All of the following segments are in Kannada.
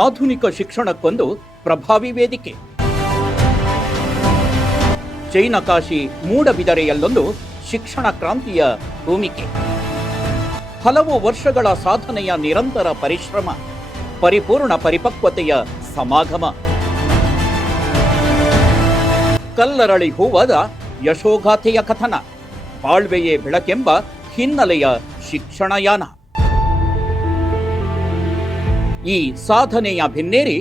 ಆಧುನಿಕ ಶಿಕ್ಷಣಕ್ಕೊಂದು ಪ್ರಭಾವಿ ವೇದಿಕೆ. ಜೈನ ಕಾಶಿ ಮೂಡಬಿದರೆಯಲ್ಲೊಂದು ಶಿಕ್ಷಣ ಕ್ರಾಂತಿಯ ಭೂಮಿಕೆ. ಹಲವು ವರ್ಷಗಳ ಸಾಧನೆಯ ನಿರಂತರ ಪರಿಶ್ರಮ, ಪರಿಪೂರ್ಣ ಪರಿಪಕ್ವತೆಯ ಸಮಾಗಮ. ಕಲ್ಲರಳಿ ಹೂವಾದ ಯಶೋಗಾಥೆಯ ಕಥನ, ಬಾಳ್ವೆಯೇ ಬೆಳಕೆಂಬ ಹಿನ್ನೆಲೆಯ ಶಿಕ್ಷಣಯಾನ. ಈ ಸಾಧನೆಯ ಬೆನ್ನೇರಿ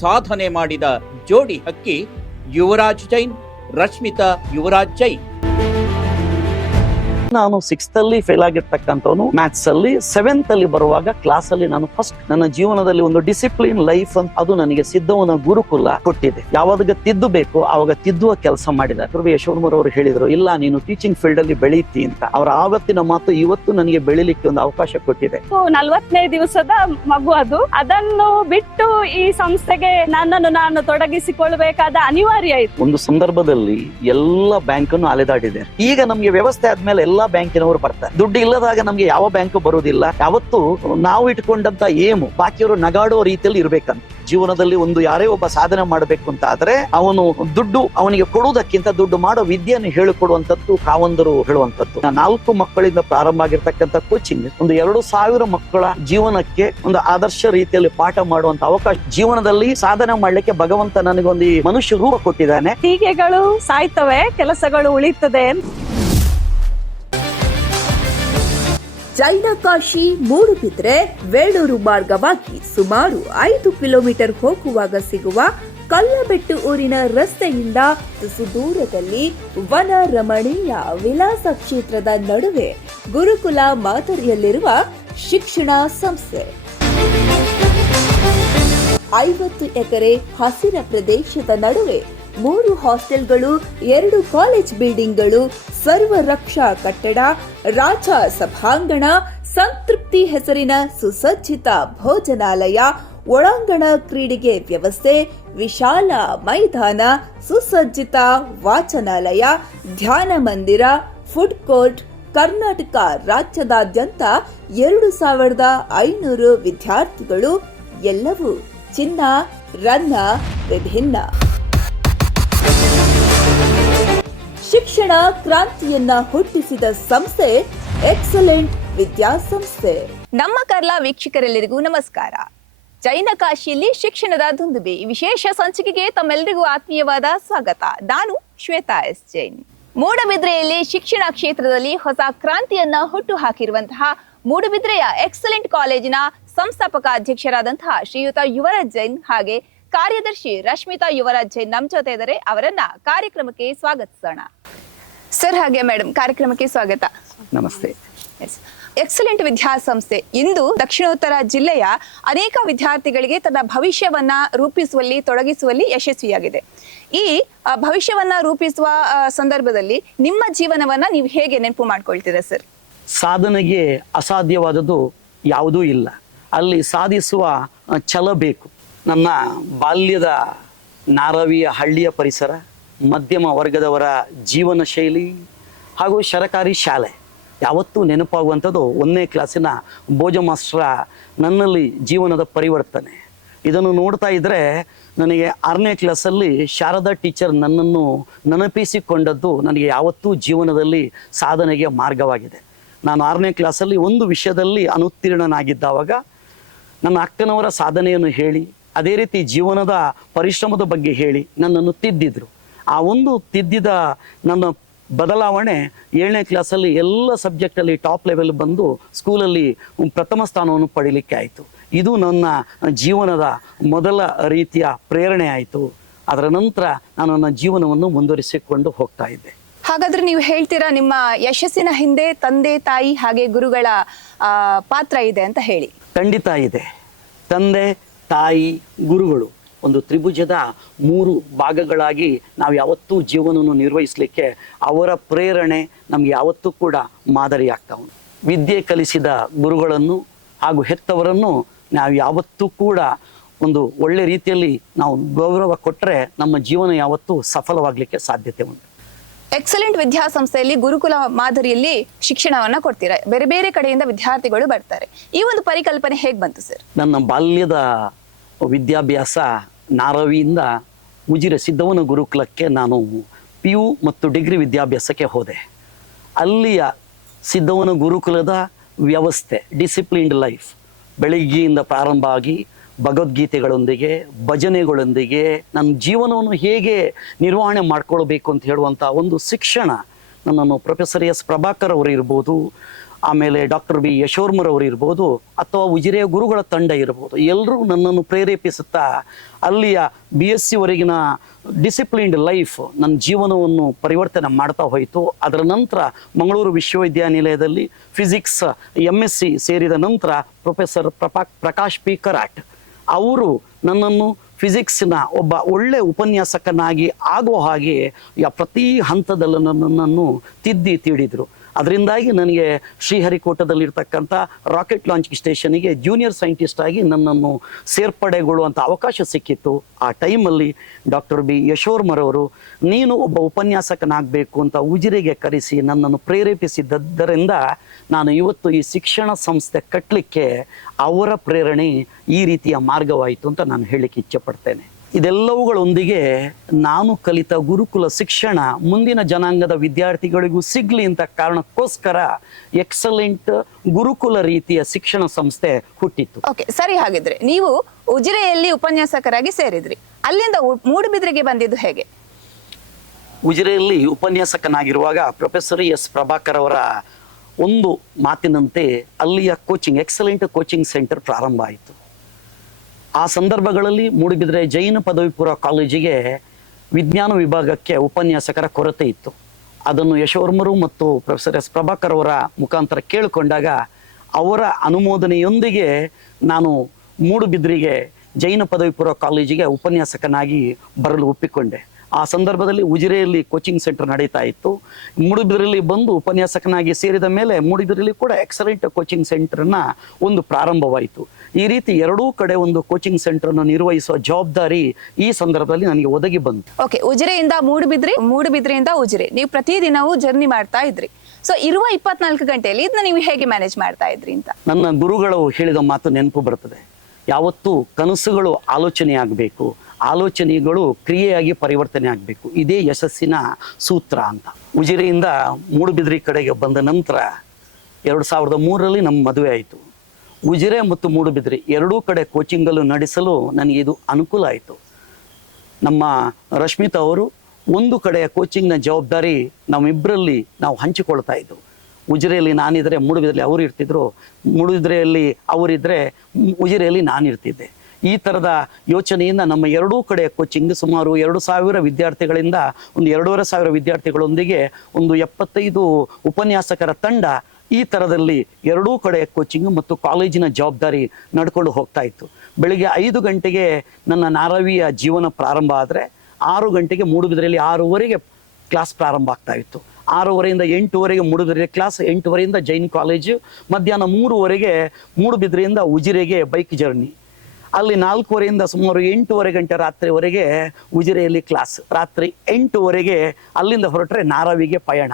ಸಾಧನೆ ಮಾಡಿದ ಜೋಡಿ ಹಕ್ಕಿ ಯುವರಾಜ್ ಜೈನ್, ರಶ್ಮಿತಾ ಯುವರಾಜ್ ಜೈನ್. ನಾನು 6th ಅಲ್ಲಿ ಫೇಲ್ ಆಗಿರ್ತಕ್ಕಂಥವನು, ಮ್ಯಾಥ್ಸ್ ಅಲ್ಲಿ 7th ಅಲ್ಲಿ ಬರುವಾಗ ಕ್ಲಾಸ್ ಅಲ್ಲಿ ನಾನು ಫಸ್ಟ್ ನನ್ನ ಜೀವನದಲ್ಲಿ ಒಂದು ಡಿಸಿಪ್ಲಿನ್ ಲೈಫ್ ಅಂತ ಅದು ನನಗೆ ಸಿದ್ಧವನ ಗುರುಕುಲ ಕೊಟ್ಟಿದೆ. ಯಾವಾಗ ತಿದ್ದಬೇಕು ಆವಾಗ ತಿದ್ದುವ ಕೆಲಸ ಮಾಡಿದ ಯಶೋಧರ್ ಅವರು ಹೇಳಿದ್ರು, ಇಲ್ಲ ನೀನು ಟೀಚಿಂಗ್ ಫೀಲ್ಡ್ ಅಲ್ಲಿ ಬೆಳೀತಿ ಅಂತ. ಅವರ ಆವತ್ತಿನ ಮಾತು ಇವತ್ತು ನನಗೆ ಬೆಳಿಲಿಕ್ಕೆ ಒಂದು ಅವಕಾಶ ಕೊಟ್ಟಿದೆ. 40ನೇ ದಿವಸದ ಮಗು ಅದು. ಅದನ್ನು ಬಿಟ್ಟು ಈ ಸಂಸ್ಥೆಗೆ ನನ್ನನ್ನು ನಾನು ತೊಡಗಿಸಿಕೊಳ್ಳಬೇಕಾದ ಅನಿವಾರ್ಯ ಇತ್ತು. ಒಂದು ಸಂದರ್ಭದಲ್ಲಿ ಎಲ್ಲ ಬ್ಯಾಂಕ್ ಅನ್ನು ಅಲೆದಾಡಿದೆ. ಈಗ ನಮ್ಗೆ ವ್ಯವಸ್ಥೆ ಆದ್ಮೇಲೆ ಎಲ್ಲಾ ಬ್ಯಾಂಕಿನವರು ಬರ್ತಾರೆ. ದುಡ್ಡು ಇಲ್ಲದಾಗ ನಮ್ಗೆ ಯಾವ ಬ್ಯಾಂಕ್ ಬರುವುದಿಲ್ಲ. ಯಾವತ್ತು ನಾವು ಇಟ್ಕೊಂಡಂತ ಏಮು ಬಾಕಿಯವರು ನಗಾಡೋ ರೀತಿಯಲ್ಲಿ ಇರ್ಬೇಕಂತ. ಜೀವನದಲ್ಲಿ ಒಂದು ಯಾರೇ ಒಬ್ಬ ಸಾಧನೆ ಮಾಡಬೇಕು ಅಂತ ಆದ್ರೆ ಅವನು ದುಡ್ಡು ಅವನಿಗೆ ಕೊಡುವುದಕ್ಕಿಂತ ದುಡ್ಡು ಮಾಡೋ ವಿದ್ಯೆಯನ್ನು ಹೇಳಿಕೊಡುವಂತದ್ದು ಕಾವಂದರು ಹೇಳುವಂತದ್ದು. 4 ಮಕ್ಕಳಿಂದ ಪ್ರಾರಂಭ ಆಗಿರ್ತಕ್ಕಂಥ ಕೋಚಿಂಗ್ ಒಂದು 2,000 ಮಕ್ಕಳ ಜೀವನಕ್ಕೆ ಒಂದು ಆದರ್ಶ ರೀತಿಯಲ್ಲಿ ಪಾಠ ಮಾಡುವಂತ ಅವಕಾಶ. ಜೀವನದಲ್ಲಿ ಸಾಧನೆ ಮಾಡ್ಲಿಕ್ಕೆ ಭಗವಂತ ನನಗೊಂದು ಮನುಷ್ಯ ರೂಪ ಕೊಟ್ಟಿದ್ದಾನೆ. ಟೀಕೆಗಳು ಸಾಯ್ತವೆ, ಕೆಲಸಗಳು ಉಳಿತದೆ. ಜೈನ ಕಾಶಿ ಮೂಡುಬಿದ್ರೆ ವೇಳೂರು ಮಾರ್ಗವಾಗಿ ಸುಮಾರು 5 ಕಿಲೋಮೀಟರ್ ಹೋಗುವಾಗ ಸಿಗುವ ಕಲ್ಲಬೆಟ್ಟು ಊರಿನ ರಸ್ತೆಯಿಂದ ತುಸು ದೂರದಲ್ಲಿ ವನ ರಮಣೀಯ ವಿಲಾಸ ಕ್ಷೇತ್ರದ ನಡುವೆ ಗುರುಕುಲ ಮಾದರಿಯಲ್ಲಿರುವ ಶಿಕ್ಷಣ ಸಂಸ್ಥೆ. 50 ಎಕರೆ ಹಸಿರ ಪ್ರದೇಶದ ನಡುವೆ 3 ಹಾಸ್ಟೆಲ್ಗಳು, 2 ಕಾಲೇಜ್ ಬಿಲ್ಡಿಂಗ್ಗಳು, ಸರ್ವ ರಕ್ಷಾ ಕಟ್ಟಡ, ರಾಜ ಸಭಾಂಗಣ, ಸಂತೃಪ್ತಿ ಹೆಸರಿನ ಸುಸಜ್ಜಿತ ಭೋಜನಾಲಯ, ಒಳಾಂಗಣ ಕ್ರೀಡೆಗೆ ವ್ಯವಸ್ಥೆ, ವಿಶಾಲ ಮೈದಾನ, ಸುಸಜ್ಜಿತ ವಾಚನಾಲಯ, ಧ್ಯಾನ ಮಂದಿರ, ಫುಡ್ ಕೋರ್ಟ್, ಕರ್ನಾಟಕ ರಾಜ್ಯದಾದ್ಯಂತ 2,500 ವಿದ್ಯಾರ್ಥಿಗಳು, ಎಲ್ಲವೂ ಚಿನ್ನ, ರನ್ನ, ವಿಭಿನ್ನ. ಶಿಕ್ಷಣ ಕ್ರಾಂತಿಯನ್ನ ಹುಟ್ಟಿಸಿದ ಸಂಸ್ಥೆ ಎಕ್ಸಲೆಂಟ್ ವಿದ್ಯಾಸಂಸ್ಥೆ. ನಮ್ಮ ಕರ್ಲಾ ವೀಕ್ಷಕರೆಲ್ಲರಿಗೂ ನಮಸ್ಕಾರ. ಜೈನ ಕಾಶಿಯಲ್ಲಿ ಶಿಕ್ಷಣದ ದುಂದುಬಿ ವಿಶೇಷ ಸಂಚಿಕೆಗೆ ತಮ್ಮೆಲ್ಲರಿಗೂ ಆತ್ಮೀಯವಾದ ಸ್ವಾಗತ. ನಾನು ಶ್ವೇತಾ ಎಸ್ ಜೈನ್. ಮೂಡಬಿದ್ರೆಯಲ್ಲಿ ಶಿಕ್ಷಣ ಕ್ಷೇತ್ರದಲ್ಲಿ ಹೊಸ ಕ್ರಾಂತಿಯನ್ನ ಹುಟ್ಟು ಹಾಕಿರುವಂತಹ ಮೂಡಬಿದ್ರೆಯ ಎಕ್ಸಲೆಂಟ್ ಕಾಲೇಜಿನ ಸಂಸ್ಥಾಪಕ ಅಧ್ಯಕ್ಷರಾದಂತಹ ಶ್ರೀಯುತ ಯುವರಾಜ್ ಜೈನ್ ಹಾಗೆ ಕಾರ್ಯದರ್ಶಿ ರಶ್ಮಿತಾ ಯುವರಾಜ್ ಜೈನ್ ನಮ್ಮ ಜೊತೆ ಇದ್ದಾರೆ. ಅವರನ್ನ ಕಾರ್ಯಕ್ರಮಕ್ಕೆ ಸ್ವಾಗತಿಸೋಣ. ಸರ್ ಹಾಗೆ ಮೇಡಮ್, ಕಾರ್ಯಕ್ರಮಕ್ಕೆ ಸ್ವಾಗತ. ನಮಸ್ತೆ. ಎಕ್ಸಲೆಂಟ್ ವಿದ್ಯಾಸಂಸ್ಥೆ ಇಂದು ದಕ್ಷಿಣೋತ್ತರ ಜಿಲ್ಲೆಯ ಅನೇಕ ವಿದ್ಯಾರ್ಥಿಗಳಿಗೆ ತನ್ನ ಭವಿಷ್ಯವನ್ನ ರೂಪಿಸುವಲ್ಲಿ ತೊಡಗಿಸುವಲ್ಲಿ ಯಶಸ್ವಿಯಾಗಿದೆ. ಈ ಭವಿಷ್ಯವನ್ನ ರೂಪಿಸುವ ಸಂದರ್ಭದಲ್ಲಿ ನಿಮ್ಮ ಜೀವನವನ್ನ ನೀವು ಹೇಗೆ ನೆನಪು ಮಾಡ್ಕೊಳ್ತೀರಾ ಸರ್? ಸಾಧನೆಗೆ ಅಸಾಧ್ಯವಾದದ್ದು ಯಾವುದೂ ಇಲ್ಲ. ಅಲ್ಲಿ ಸಾಧಿಸುವ ಛಲ ಬೇಕು. ನನ್ನ ಬಾಲ್ಯದ ನಾರವಿಯ ಹಳ್ಳಿಯ ಪರಿಸರ, ಮಧ್ಯಮ ವರ್ಗದವರ ಜೀವನ ಶೈಲಿ ಹಾಗೂ ಸರಕಾರಿ ಶಾಲೆ ಯಾವತ್ತೂ ನೆನಪಾಗುವಂಥದ್ದು 1ನೇ ಕ್ಲಾಸಿನ ಭೋಜ ಮಾಸ್ಟ್ರ ನನ್ನಲ್ಲಿ ಜೀವನದ ಪರಿವರ್ತನೆ. ಇದನ್ನು ನೋಡ್ತಾ ಇದ್ದರೆ ನನಗೆ 6ನೇ ಕ್ಲಾಸಲ್ಲಿ ಶಾರದಾ ಟೀಚರ್ ನನ್ನನ್ನು ನೆನಪಿಸಿಕೊಂಡದ್ದು ನನಗೆ ಯಾವತ್ತೂ ಜೀವನದಲ್ಲಿ ಸಾಧನೆಗೆ ಮಾರ್ಗವಾಗಿದೆ. ನಾನು 6ನೇ ಕ್ಲಾಸಲ್ಲಿ ಒಂದು ವಿಷಯದಲ್ಲಿ ಅನುತ್ತೀರ್ಣನಾಗಿದ್ದಾವಾಗ ನನ್ನ ಅಕ್ಕನವರ ಸಾಧನೆಯನ್ನು ಹೇಳಿ, ಅದೇ ರೀತಿ ಜೀವನದ ಪರಿಶ್ರಮದ ಬಗ್ಗೆ ಹೇಳಿ ನನ್ನನ್ನು ತಿದ್ದಿದ್ರು. ಆ ಒಂದು ತಿದ್ದಿದ ನನ್ನ ಬದಲಾವಣೆ 7ನೇ ಕ್ಲಾಸಲ್ಲಿ ಎಲ್ಲ ಸಬ್ಜೆಕ್ಟಲ್ಲಿ ಟಾಪ್ ಲೆವೆಲ್ ಬಂದು ಸ್ಕೂಲಲ್ಲಿ ಪ್ರಥಮ ಸ್ಥಾನವನ್ನು ಪಡೀಲಿಕ್ಕೆ ಆಯಿತು. ಇದು ನನ್ನ ಜೀವನದ ಮೊದಲ ರೀತಿಯ ಪ್ರೇರಣೆ ಆಯಿತು. ಅದರ ನಂತರ ನಾನು ನನ್ನ ಜೀವನವನ್ನು ಮುಂದುವರಿಸಿಕೊಂಡು ಹೋಗ್ತಾ ಇದ್ದೆ. ಹಾಗಾದ್ರೆ ನೀವು ಹೇಳ್ತೀರಾ ನಿಮ್ಮ ಯಶಸ್ಸಿನ ಹಿಂದೆ ತಂದೆ, ತಾಯಿ ಹಾಗೆ ಗುರುಗಳ ಪಾತ್ರ ಇದೆ ಅಂತ ಹೇಳಿ? ಖಂಡಿತ ಇದೆ. ತಂದೆ, ತಾಯಿ, ಗುರುಗಳು ಒಂದು ತ್ರಿಭುಜದ 3 ಭಾಗಗಳಾಗಿ ನಾವು ಯಾವತ್ತೂ ಜೀವನವನ್ನು ನಿರ್ವಹಿಸಲಿಕ್ಕೆ ಅವರ ಪ್ರೇರಣೆ ನಮ್ಗೆ ಯಾವತ್ತೂ ಕೂಡ ಮಾದರಿ ಆಗ್ತಾ ಉಂಟು. ವಿದ್ಯೆ ಕಲಿಸಿದ ಗುರುಗಳನ್ನು ಹಾಗೂ ಹೆತ್ತವರನ್ನು ನಾವು ಯಾವತ್ತೂ ಕೂಡ ಒಂದು ಒಳ್ಳೆ ರೀತಿಯಲ್ಲಿ ನಾವು ಗೌರವ ಕೊಟ್ಟರೆ ನಮ್ಮ ಜೀವನ ಯಾವತ್ತೂ ಸಫಲವಾಗಲಿಕ್ಕೆ ಸಾಧ್ಯತೆ ಉಂಟು. ಎಕ್ಸಲೆಂಟ್ ವಿದ್ಯಾಸಂಸ್ಥೆಯಲ್ಲಿ ಗುರುಕುಲ ಮಾದರಿಯಲ್ಲಿ ಶಿಕ್ಷಣವನ್ನ ಕೊಡ್ತೀರಾ. ಬೇರೆ ಬೇರೆ ಕಡೆಯಿಂದ ವಿದ್ಯಾರ್ಥಿಗಳು ಬರ್ತಾರೆ. ಈ ಒಂದು ಪರಿಕಲ್ಪನೆ ಹೇಗೆ ಬಂತು ಸರ್? ನನ್ನ ಬಾಲ್ಯದ ವಿದ್ಯಾಭ್ಯಾಸ ನಾರವಿಯಿಂದ ಉಜಿರೆ ಸಿದ್ಧವನ ಗುರುಕುಲಕ್ಕೆ ನಾನು PU ಮತ್ತು ಡಿಗ್ರಿ ವಿದ್ಯಾಭ್ಯಾಸಕ್ಕೆ ಹೋದೆ. ಅಲ್ಲಿಯ ಸಿದ್ಧವನ ಗುರುಕುಲದ ವ್ಯವಸ್ಥೆ, ಡಿಸಿಪ್ಲಿನ್ಡ್ ಲೈಫ್, ಬೆಳಿಗ್ಗೆಯಿಂದ ಪ್ರಾರಂಭ ಆಗಿ ಭಗವದ್ಗೀತೆಗಳೊಂದಿಗೆ ಭಜನೆಗಳೊಂದಿಗೆ ನನ್ನ ಜೀವನವನ್ನು ಹೇಗೆ ನಿರ್ವಹಣೆ ಮಾಡ್ಕೊಳ್ಬೇಕು ಅಂತ ಹೇಳುವಂಥ ಒಂದು ಶಿಕ್ಷಣ ನನ್ನನ್ನು ಪ್ರೊಫೆಸರ್ S ಪ್ರಭಾಕರ್ ಅವರು ಇರ್ಬೋದು, ಆಮೇಲೆ ಡಾಕ್ಟರ್ B ಯಶೋರ್ಮರ್ ಅವರು ಇರ್ಬೋದು, ಅಥವಾ ಉಜಿರೆಯ ಗುರುಗಳ ತಂಡ ಇರ್ಬೋದು, ಎಲ್ಲರೂ ನನ್ನನ್ನು ಪ್ರೇರೇಪಿಸುತ್ತಾ ಅಲ್ಲಿಯ BSc ವರೆಗಿನ ಡಿಸಿಪ್ಲಿನ್ಡ್ ಲೈಫ್ ನನ್ನ ಜೀವನವನ್ನು ಪರಿವರ್ತನೆ ಮಾಡ್ತಾ ಹೋಯಿತು. ಅದರ ನಂತರ ಮಂಗಳೂರು ವಿಶ್ವವಿದ್ಯಾನಿಲಯದಲ್ಲಿ ಫಿಸಿಕ್ಸ್ MSc ಸೇರಿದ ನಂತರ ಪ್ರೊಫೆಸರ್ ಪ್ರಕಾಶ್ P ಕರಾಟ್ ಅವರು ನನ್ನನ್ನು ಫಿಸಿಕ್ಸ್ನ ಒಬ್ಬ ಒಳ್ಳೆ ಉಪನ್ಯಾಸಕನಾಗಿ ಆಗುವ ಹಾಗೆ ಪ್ರತಿ ಹಂತದಲ್ಲೂ ನನ್ನನ್ನು ತಿದ್ದಿ ತೀಡಿದರು. ಅದರಿಂದಾಗಿ ನನಗೆ ಶ್ರೀಹರಿಕೋಟದಲ್ಲಿರ್ತಕ್ಕಂಥ ರಾಕೆಟ್ ಲಾಂಚಿಂಗ್ ಸ್ಟೇಷನಿಗೆ ಜೂನಿಯರ್ ಸೈಂಟಿಸ್ಟ್ ಆಗಿ ನನ್ನನ್ನು ಸೇರ್ಪಡೆಗೊಳ್ಳುವಂಥ ಅವಕಾಶ ಸಿಕ್ಕಿತ್ತು. ಆ ಟೈಮಲ್ಲಿ ಡಾಕ್ಟರ್ B ಯಶೋರ್ಮರ್ ಅವರು ನೀನು ಒಬ್ಬ ಉಪನ್ಯಾಸಕನಾಗಬೇಕು ಅಂತ ಉಜಿರೆಗೆ ಕರೆಸಿ ನನ್ನನ್ನು ಪ್ರೇರೇಪಿಸಿದ್ದರಿಂದ ನಾನು ಇವತ್ತು ಈ ಶಿಕ್ಷಣ ಸಂಸ್ಥೆ ಕಟ್ಟಲಿಕ್ಕೆ ಅವರ ಪ್ರೇರಣೆ ಈ ರೀತಿಯ ಮಾರ್ಗವಾಯಿತು ಅಂತ ನಾನು ಹೇಳಲಿಕ್ಕೆ ಇಚ್ಛೆಪಡ್ತೇನೆ. ಇದೆಲ್ಲವುಗಳೊಂದಿಗೆ ನಾನು ಕಲಿತ ಗುರುಕುಲ ಶಿಕ್ಷಣ ಮುಂದಿನ ಜನಾಂಗದ ವಿದ್ಯಾರ್ಥಿಗಳಿಗೂ ಸಿಗ್ಲಿ ಅಂತ ಕಾರಣಕ್ಕೋಸ್ಕರ ಎಕ್ಸಲೆಂಟ್ ಗುರುಕುಲ ರೀತಿಯ ಶಿಕ್ಷಣ ಸಂಸ್ಥೆ ಹುಟ್ಟಿತ್ತು. ಓಕೆ, ಸರಿ. ಹಾಗಿದ್ರೆ ನೀವು ಉಜಿರೆಯಲ್ಲಿ ಉಪನ್ಯಾಸಕರಾಗಿ ಸೇರಿದ್ರಿ, ಅಲ್ಲಿಂದ ಮೂಡುಬಿದ್ರೆಗೆ ಬಂದಿದ್ದು ಹೇಗೆ? ಉಜಿರೆಯಲ್ಲಿ ಉಪನ್ಯಾಸಕನಾಗಿರುವಾಗ ಪ್ರೊಫೆಸರ್ S ಪ್ರಭಾಕರ್ ಅವರ ಒಂದು ಮಾತಿನಂತೆ ಅಲ್ಲಿಯ ಕೋಚಿಂಗ್, ಎಕ್ಸಲೆಂಟ್ ಕೋಚಿಂಗ್ ಸೆಂಟರ್ ಪ್ರಾರಂಭ ಆಯಿತು. ಆ ಸಂದರ್ಭಗಳಲ್ಲಿ ಮೂಡುಬಿದಿರೆ ಜೈನ ಪದವಿ ಪೂರ್ವ ಕಾಲೇಜಿಗೆ ವಿಜ್ಞಾನ ವಿಭಾಗಕ್ಕೆ ಉಪನ್ಯಾಸಕರ ಕೊರತೆ ಇತ್ತು. ಅದನ್ನು ಯಶೋರ್ಮರು ಮತ್ತು ಪ್ರೊಫೆಸರ್ S ಪ್ರಭಾಕರ್ ಅವರ ಮುಖಾಂತರ ಕೇಳಿಕೊಂಡಾಗ ಅವರ ಅನುಮೋದನೆಯೊಂದಿಗೆ ನಾನು ಮೂಡುಬಿದ್ರಿಗೆ ಜೈನ ಪದವಿ ಪೂರ್ವ ಕಾಲೇಜಿಗೆ ಉಪನ್ಯಾಸಕನಾಗಿ ಬರಲು ಒಪ್ಪಿಕೊಂಡೆ. ಆ ಸಂದರ್ಭದಲ್ಲಿ ಉಜಿರೆಯಲ್ಲಿ ಕೋಚಿಂಗ್ ಸೆಂಟರ್ ನಡೀತಾ ಇತ್ತು. ಮೂಡುಬಿದಿರೆಯಲ್ಲಿ ಬಂದು ಉಪನ್ಯಾಸಕನಾಗಿ ಸೇರಿದ ಮೇಲೆ ಮೂಡುಬಿದಿರೆಯಲ್ಲಿ ಕೂಡ ಎಕ್ಸಲೆಂಟ್ ಕೋಚಿಂಗ್ ಸೆಂಟರ್ನ ಒಂದು ಪ್ರಾರಂಭವಾಯಿತು. ಈ ರೀತಿ ಎರಡೂ ಕಡೆ ಒಂದು ಕೋಚಿಂಗ್ ಸೆಂಟರ್ ಅನ್ನು ನಿರ್ವಹಿಸುವ ಜವಾಬ್ದಾರಿ ಈ ಸಂದರ್ಭದಲ್ಲಿ ನನಗೆ ಒದಗಿ ಬಂತು. ಓಕೆ, ಉಜಿರೆಯಿಂದ ಮೂಡುಬಿದ್ರೆಯಿಂದ ಉಜಿರೆ ನೀವು ಪ್ರತಿದಿನವೂ ಜರ್ನಿ ಮಾಡ್ತಾ ಇದ್ರಿ. ಸೊ ಇರುವ 24 ಗಂಟೆಯಲ್ಲಿ ಇದನ್ನ ನೀವು ಹೇಗೆ ಮ್ಯಾನೇಜ್ ಮಾಡ್ತಾ ಇದ್ರಿ ಅಂತ? ನನ್ನ ಗುರುಗಳು ಹೇಳಿದ ಮಾತು ನೆನಪು ಬರ್ತದೆ. ಯಾವತ್ತೂ ಕನಸುಗಳು ಆಲೋಚನೆ ಆಗಬೇಕು, ಆಲೋಚನೆಗಳು ಕ್ರಿಯೆಯಾಗಿ ಪರಿವರ್ತನೆ ಆಗಬೇಕು. ಇದೇ ಯಶಸ್ಸಿನ ಸೂತ್ರ ಅಂತ. ಉಜಿರೆಯಿಂದ ಮೂಡುಬಿದ್ರಿ ಕಡೆಗೆ ಬಂದ ನಂತರ 2003ರಲ್ಲಿ ನಮ್ಮ ಮದುವೆ ಆಯಿತು. ಉಜಿರೆ ಮತ್ತು ಮೂಡುಬಿದ್ರಿ ಎರಡೂ ಕಡೆ ಕೋಚಿಂಗಲ್ಲೂ ನಡೆಸಲು ನನಗೆ ಇದು ಅನುಕೂಲ ಆಯಿತು. ನಮ್ಮ ರಶ್ಮಿತಾ ಅವರು ಒಂದು ಕಡೆಯ ಕೋಚಿಂಗ್ನ ಜವಾಬ್ದಾರಿ ನಮ್ಮಿಬ್ಬರಲ್ಲಿ ನಾವು ಹಂಚಿಕೊಳ್ತಾ ಇದ್ದೆವು. ಉಜಿರೆಯಲ್ಲಿ ನಾನಿದ್ರೆ ಮೂಡುಬಿದ್ರೆಯಲ್ಲಿ ಅವರು ಇರ್ತಿದ್ರು, ಮೂಡುಬಿದ್ರೆಯಲ್ಲಿ ಅವರಿದ್ದರೆ ಉಜಿರೆಯಲ್ಲಿ ನಾನಿರ್ತಿದ್ದೆ. ಈ ಥರದ ಯೋಚನೆಯಿಂದ ನಮ್ಮ ಎರಡೂ ಕಡೆಯ ಕೋಚಿಂಗ್ ಸುಮಾರು 2000 ವಿದ್ಯಾರ್ಥಿಗಳಿಂದ ಒಂದು 2500 ವಿದ್ಯಾರ್ಥಿಗಳೊಂದಿಗೆ ಒಂದು 75 ಉಪನ್ಯಾಸಕರ ತಂಡ ಈ ಥರದಲ್ಲಿ ಎರಡೂ ಕಡೆಯ ಕೋಚಿಂಗ್ ಮತ್ತು ಕಾಲೇಜಿನ ಜವಾಬ್ದಾರಿ ನಡ್ಕೊಂಡು ಹೋಗ್ತಾ ಇತ್ತು. ಬೆಳಿಗ್ಗೆ 5 ಗಂಟೆಗೆ ನನ್ನ ನಾರವಿಯ ಜೀವನ ಪ್ರಾರಂಭ ಆದರೆ 6 ಗಂಟೆಗೆ ಮೂಡುಬಿದ್ರೆಯಲ್ಲಿ 6:15 ಕ್ಲಾಸ್ ಪ್ರಾರಂಭ ಆಗ್ತಾ ಇತ್ತು. 6:30ಯಿಂದ 8:00ವರೆಗೆ ಮೂಡುಬಿದ್ರೆ ಕ್ಲಾಸ್, 8:00ವರೆಯಿಂದ ಜೈನ್ ಕಾಲೇಜು, ಮಧ್ಯಾಹ್ನ 3:00ವರೆಗೆ ಮೂಡುಬಿದ್ರೆಯಿಂದ ಉಜಿರೆಗೆ ಬೈಕ್ ಜರ್ನಿ, ಅಲ್ಲಿ 4:00ವರೆಯಿಂದ ಸುಮಾರು 8:00 ಗಂಟೆ ರಾತ್ರಿವರೆಗೆ ಉಜಿರೆಯಲ್ಲಿ ಕ್ಲಾಸ್, ರಾತ್ರಿ 8:00ವರೆಗೆ ಅಲ್ಲಿಂದ ಹೊರಟ್ರೆ ನಾರವಿಗೆ ಪಯಣ.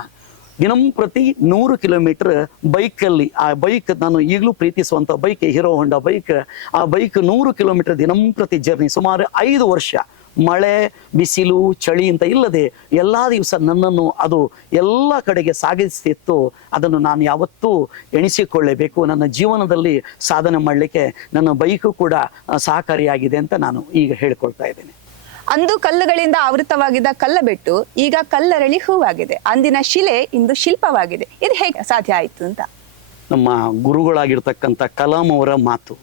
ದಿನಂಪ್ರತಿ 100 ಕಿಲೋಮೀಟರ್ ಬೈಕಲ್ಲಿ, ಆ ಬೈಕ್ ನಾನು ಈಗಲೂ ಪ್ರೀತಿಸುವಂಥ ಬೈಕ್ ಹೀರೋ ಹೋಂಡಾ ಬೈಕ್, ಆ ಬೈಕ್ 100 ಕಿಲೋಮೀಟರ್ ದಿನಂಪ್ರತಿ ಜರ್ನಿ. ಸುಮಾರು 5 ವರ್ಷ ಮಳೆ ಬಿಸಿಲು ಚಳಿ ಅಂತ ಇಲ್ಲದೆ ಎಲ್ಲ ದಿವಸ ನನ್ನನ್ನು ಅದು ಎಲ್ಲ ಕಡೆಗೆ ಸಾಗಿಸ್ತಿತ್ತು. ಅದನ್ನು ನಾನು ಯಾವತ್ತೂ ಎಣಿಸಿಕೊಳ್ಳಬೇಕು. ನನ್ನ ಜೀವನದಲ್ಲಿ ಸಾಧನೆ ಮಾಡಲಿಕ್ಕೆ ನನ್ನ ಬೈಕು ಕೂಡ ಸಹಕಾರಿಯಾಗಿದೆ ಅಂತ ನಾನು ಈಗ ಹೇಳ್ಕೊಳ್ತಾ ಇದ್ದೇನೆ. ಅಂದು ಕಲ್ಲುಗಳಿಂದ ಆವೃತವಾಗಿದ್ದ ಕಲ್ಲಬೆಟ್ಟು ಈಗ ಕಲ್ಲರಳಿ ಹೂವಾಗಿದೆ. ಅಂದಿನ ಶಿಲೆ ಇಂದು ಶಿಲ್ಪವಾಗಿದೆ. ಇದು ಹೇಗೆ ಸಾಧ್ಯ ಆಯಿತು ಅಂತ? ನಮ್ಮ ಗುರುಗಳಾಗಿರ್ತಕ್ಕಂಥ ಕಲಾಂ ಅವರ ಮಾತು,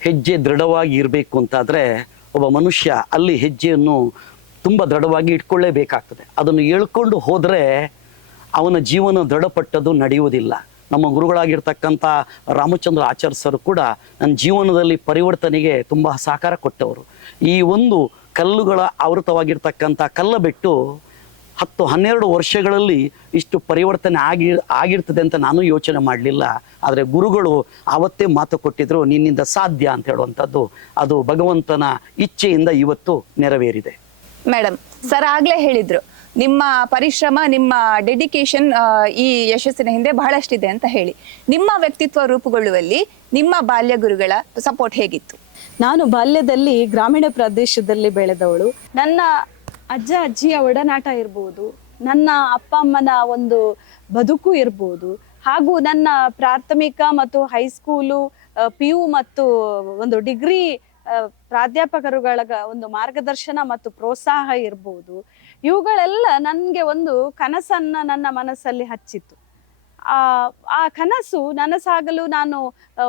ಹೆಜ್ಜೆ ದೃಢವಾಗಿ ಇರಬೇಕು ಅಂತಾದರೆ ಒಬ್ಬ ಮನುಷ್ಯ ಅಲ್ಲಿ ಹೆಜ್ಜೆಯನ್ನು ತುಂಬ ದೃಢವಾಗಿ ಇಟ್ಕೊಳ್ಳೇಬೇಕಾಗ್ತದೆ. ಅದನ್ನು ಹೇಳ್ಕೊಂಡು ಹೋದರೆ ಅವನ ಜೀವನ ದೃಢಪಟ್ಟದ್ದು ನಡೆಯುವುದಿಲ್ಲ. ನಮ್ಮ ಗುರುಗಳಾಗಿರ್ತಕ್ಕಂಥ ರಾಮಚಂದ್ರ ಆಚಾರ್ಯ ಸರ್ ಕೂಡ ನನ್ನ ಜೀವನದಲ್ಲಿ ಪರಿವರ್ತನೆಗೆ ತುಂಬ ಸಹಕಾರ ಕೊಟ್ಟವರು. ಈ ಒಂದು ಕಲ್ಲುಗಳ ಆವೃತವಾಗಿರ್ತಕ್ಕಂಥ ಕಲ್ಲಬೆಟ್ಟು 10-12 ವರ್ಷಗಳಲ್ಲಿ ಇಷ್ಟು ಪರಿವರ್ತನೆ ಆಗಿರ್ತದೆ ಅಂತ ನಾನು ಯೋಚನೆ ಮಾಡಲಿಲ್ಲ. ಆದರೆ ಗುರುಗಳು ಆವತ್ತೇ ಮಾತು ಕೊಟ್ಟಿದ್ರು, ನಿನ್ನಿಂದ ಸಾಧ್ಯ ಅಂತ ಹೇಳುವಂಥದ್ದು. ಅದು ಭಗವಂತನ ಇಚ್ಛೆಯಿಂದ ಇವತ್ತು ನೆರವೇರಿದೆ. ಮೇಡಮ್ ಸರ್ ಆಗ್ಲೇ ಹೇಳಿದ್ರು, ನಿಮ್ಮ ಪರಿಶ್ರಮ, ನಿಮ್ಮ ಡೆಡಿಕೇಶನ್ ಈ ಯಶಸ್ಸಿನ ಹಿಂದೆ ಬಹಳಷ್ಟಿದೆ ಅಂತ ಹೇಳಿ. ನಿಮ್ಮ ವ್ಯಕ್ತಿತ್ವ ರೂಪುಗೊಳ್ಳುವಲ್ಲಿ ನಿಮ್ಮ ಬಾಲ್ಯ ಗುರುಗಳ ಸಪೋರ್ಟ್ ಹೇಗಿತ್ತು? ನಾನು ಬಾಲ್ಯದಲ್ಲಿ ಗ್ರಾಮೀಣ ಪ್ರದೇಶದಲ್ಲಿ ಬೆಳೆದವಳು. ನನ್ನ ಅಜ್ಜ ಅಜ್ಜಿಯ ಒಡನಾಟ ಇರ್ಬೋದು, ನನ್ನ ಅಪ್ಪ ಅಮ್ಮನ ಒಂದು ಬದುಕು ಇರ್ಬೋದು, ಹಾಗೂ ನನ್ನ ಪ್ರಾಥಮಿಕ ಮತ್ತು ಹೈಸ್ಕೂಲು, PU ಮತ್ತು ಒಂದು ಡಿಗ್ರಿ ಪ್ರಾಧ್ಯಾಪಕರುಗಳ ಒಂದು ಮಾರ್ಗದರ್ಶನ ಮತ್ತು ಪ್ರೋತ್ಸಾಹ ಇರ್ಬೋದು, ಇವುಗಳೆಲ್ಲ ನನಗೆ ಒಂದು ಕನಸನ್ನ ನನ್ನ ಮನಸ್ಸಲ್ಲಿ ಹಚ್ಚಿತ್ತು. ಆ ಕನಸು ನನಸಾಗಲು ನಾನು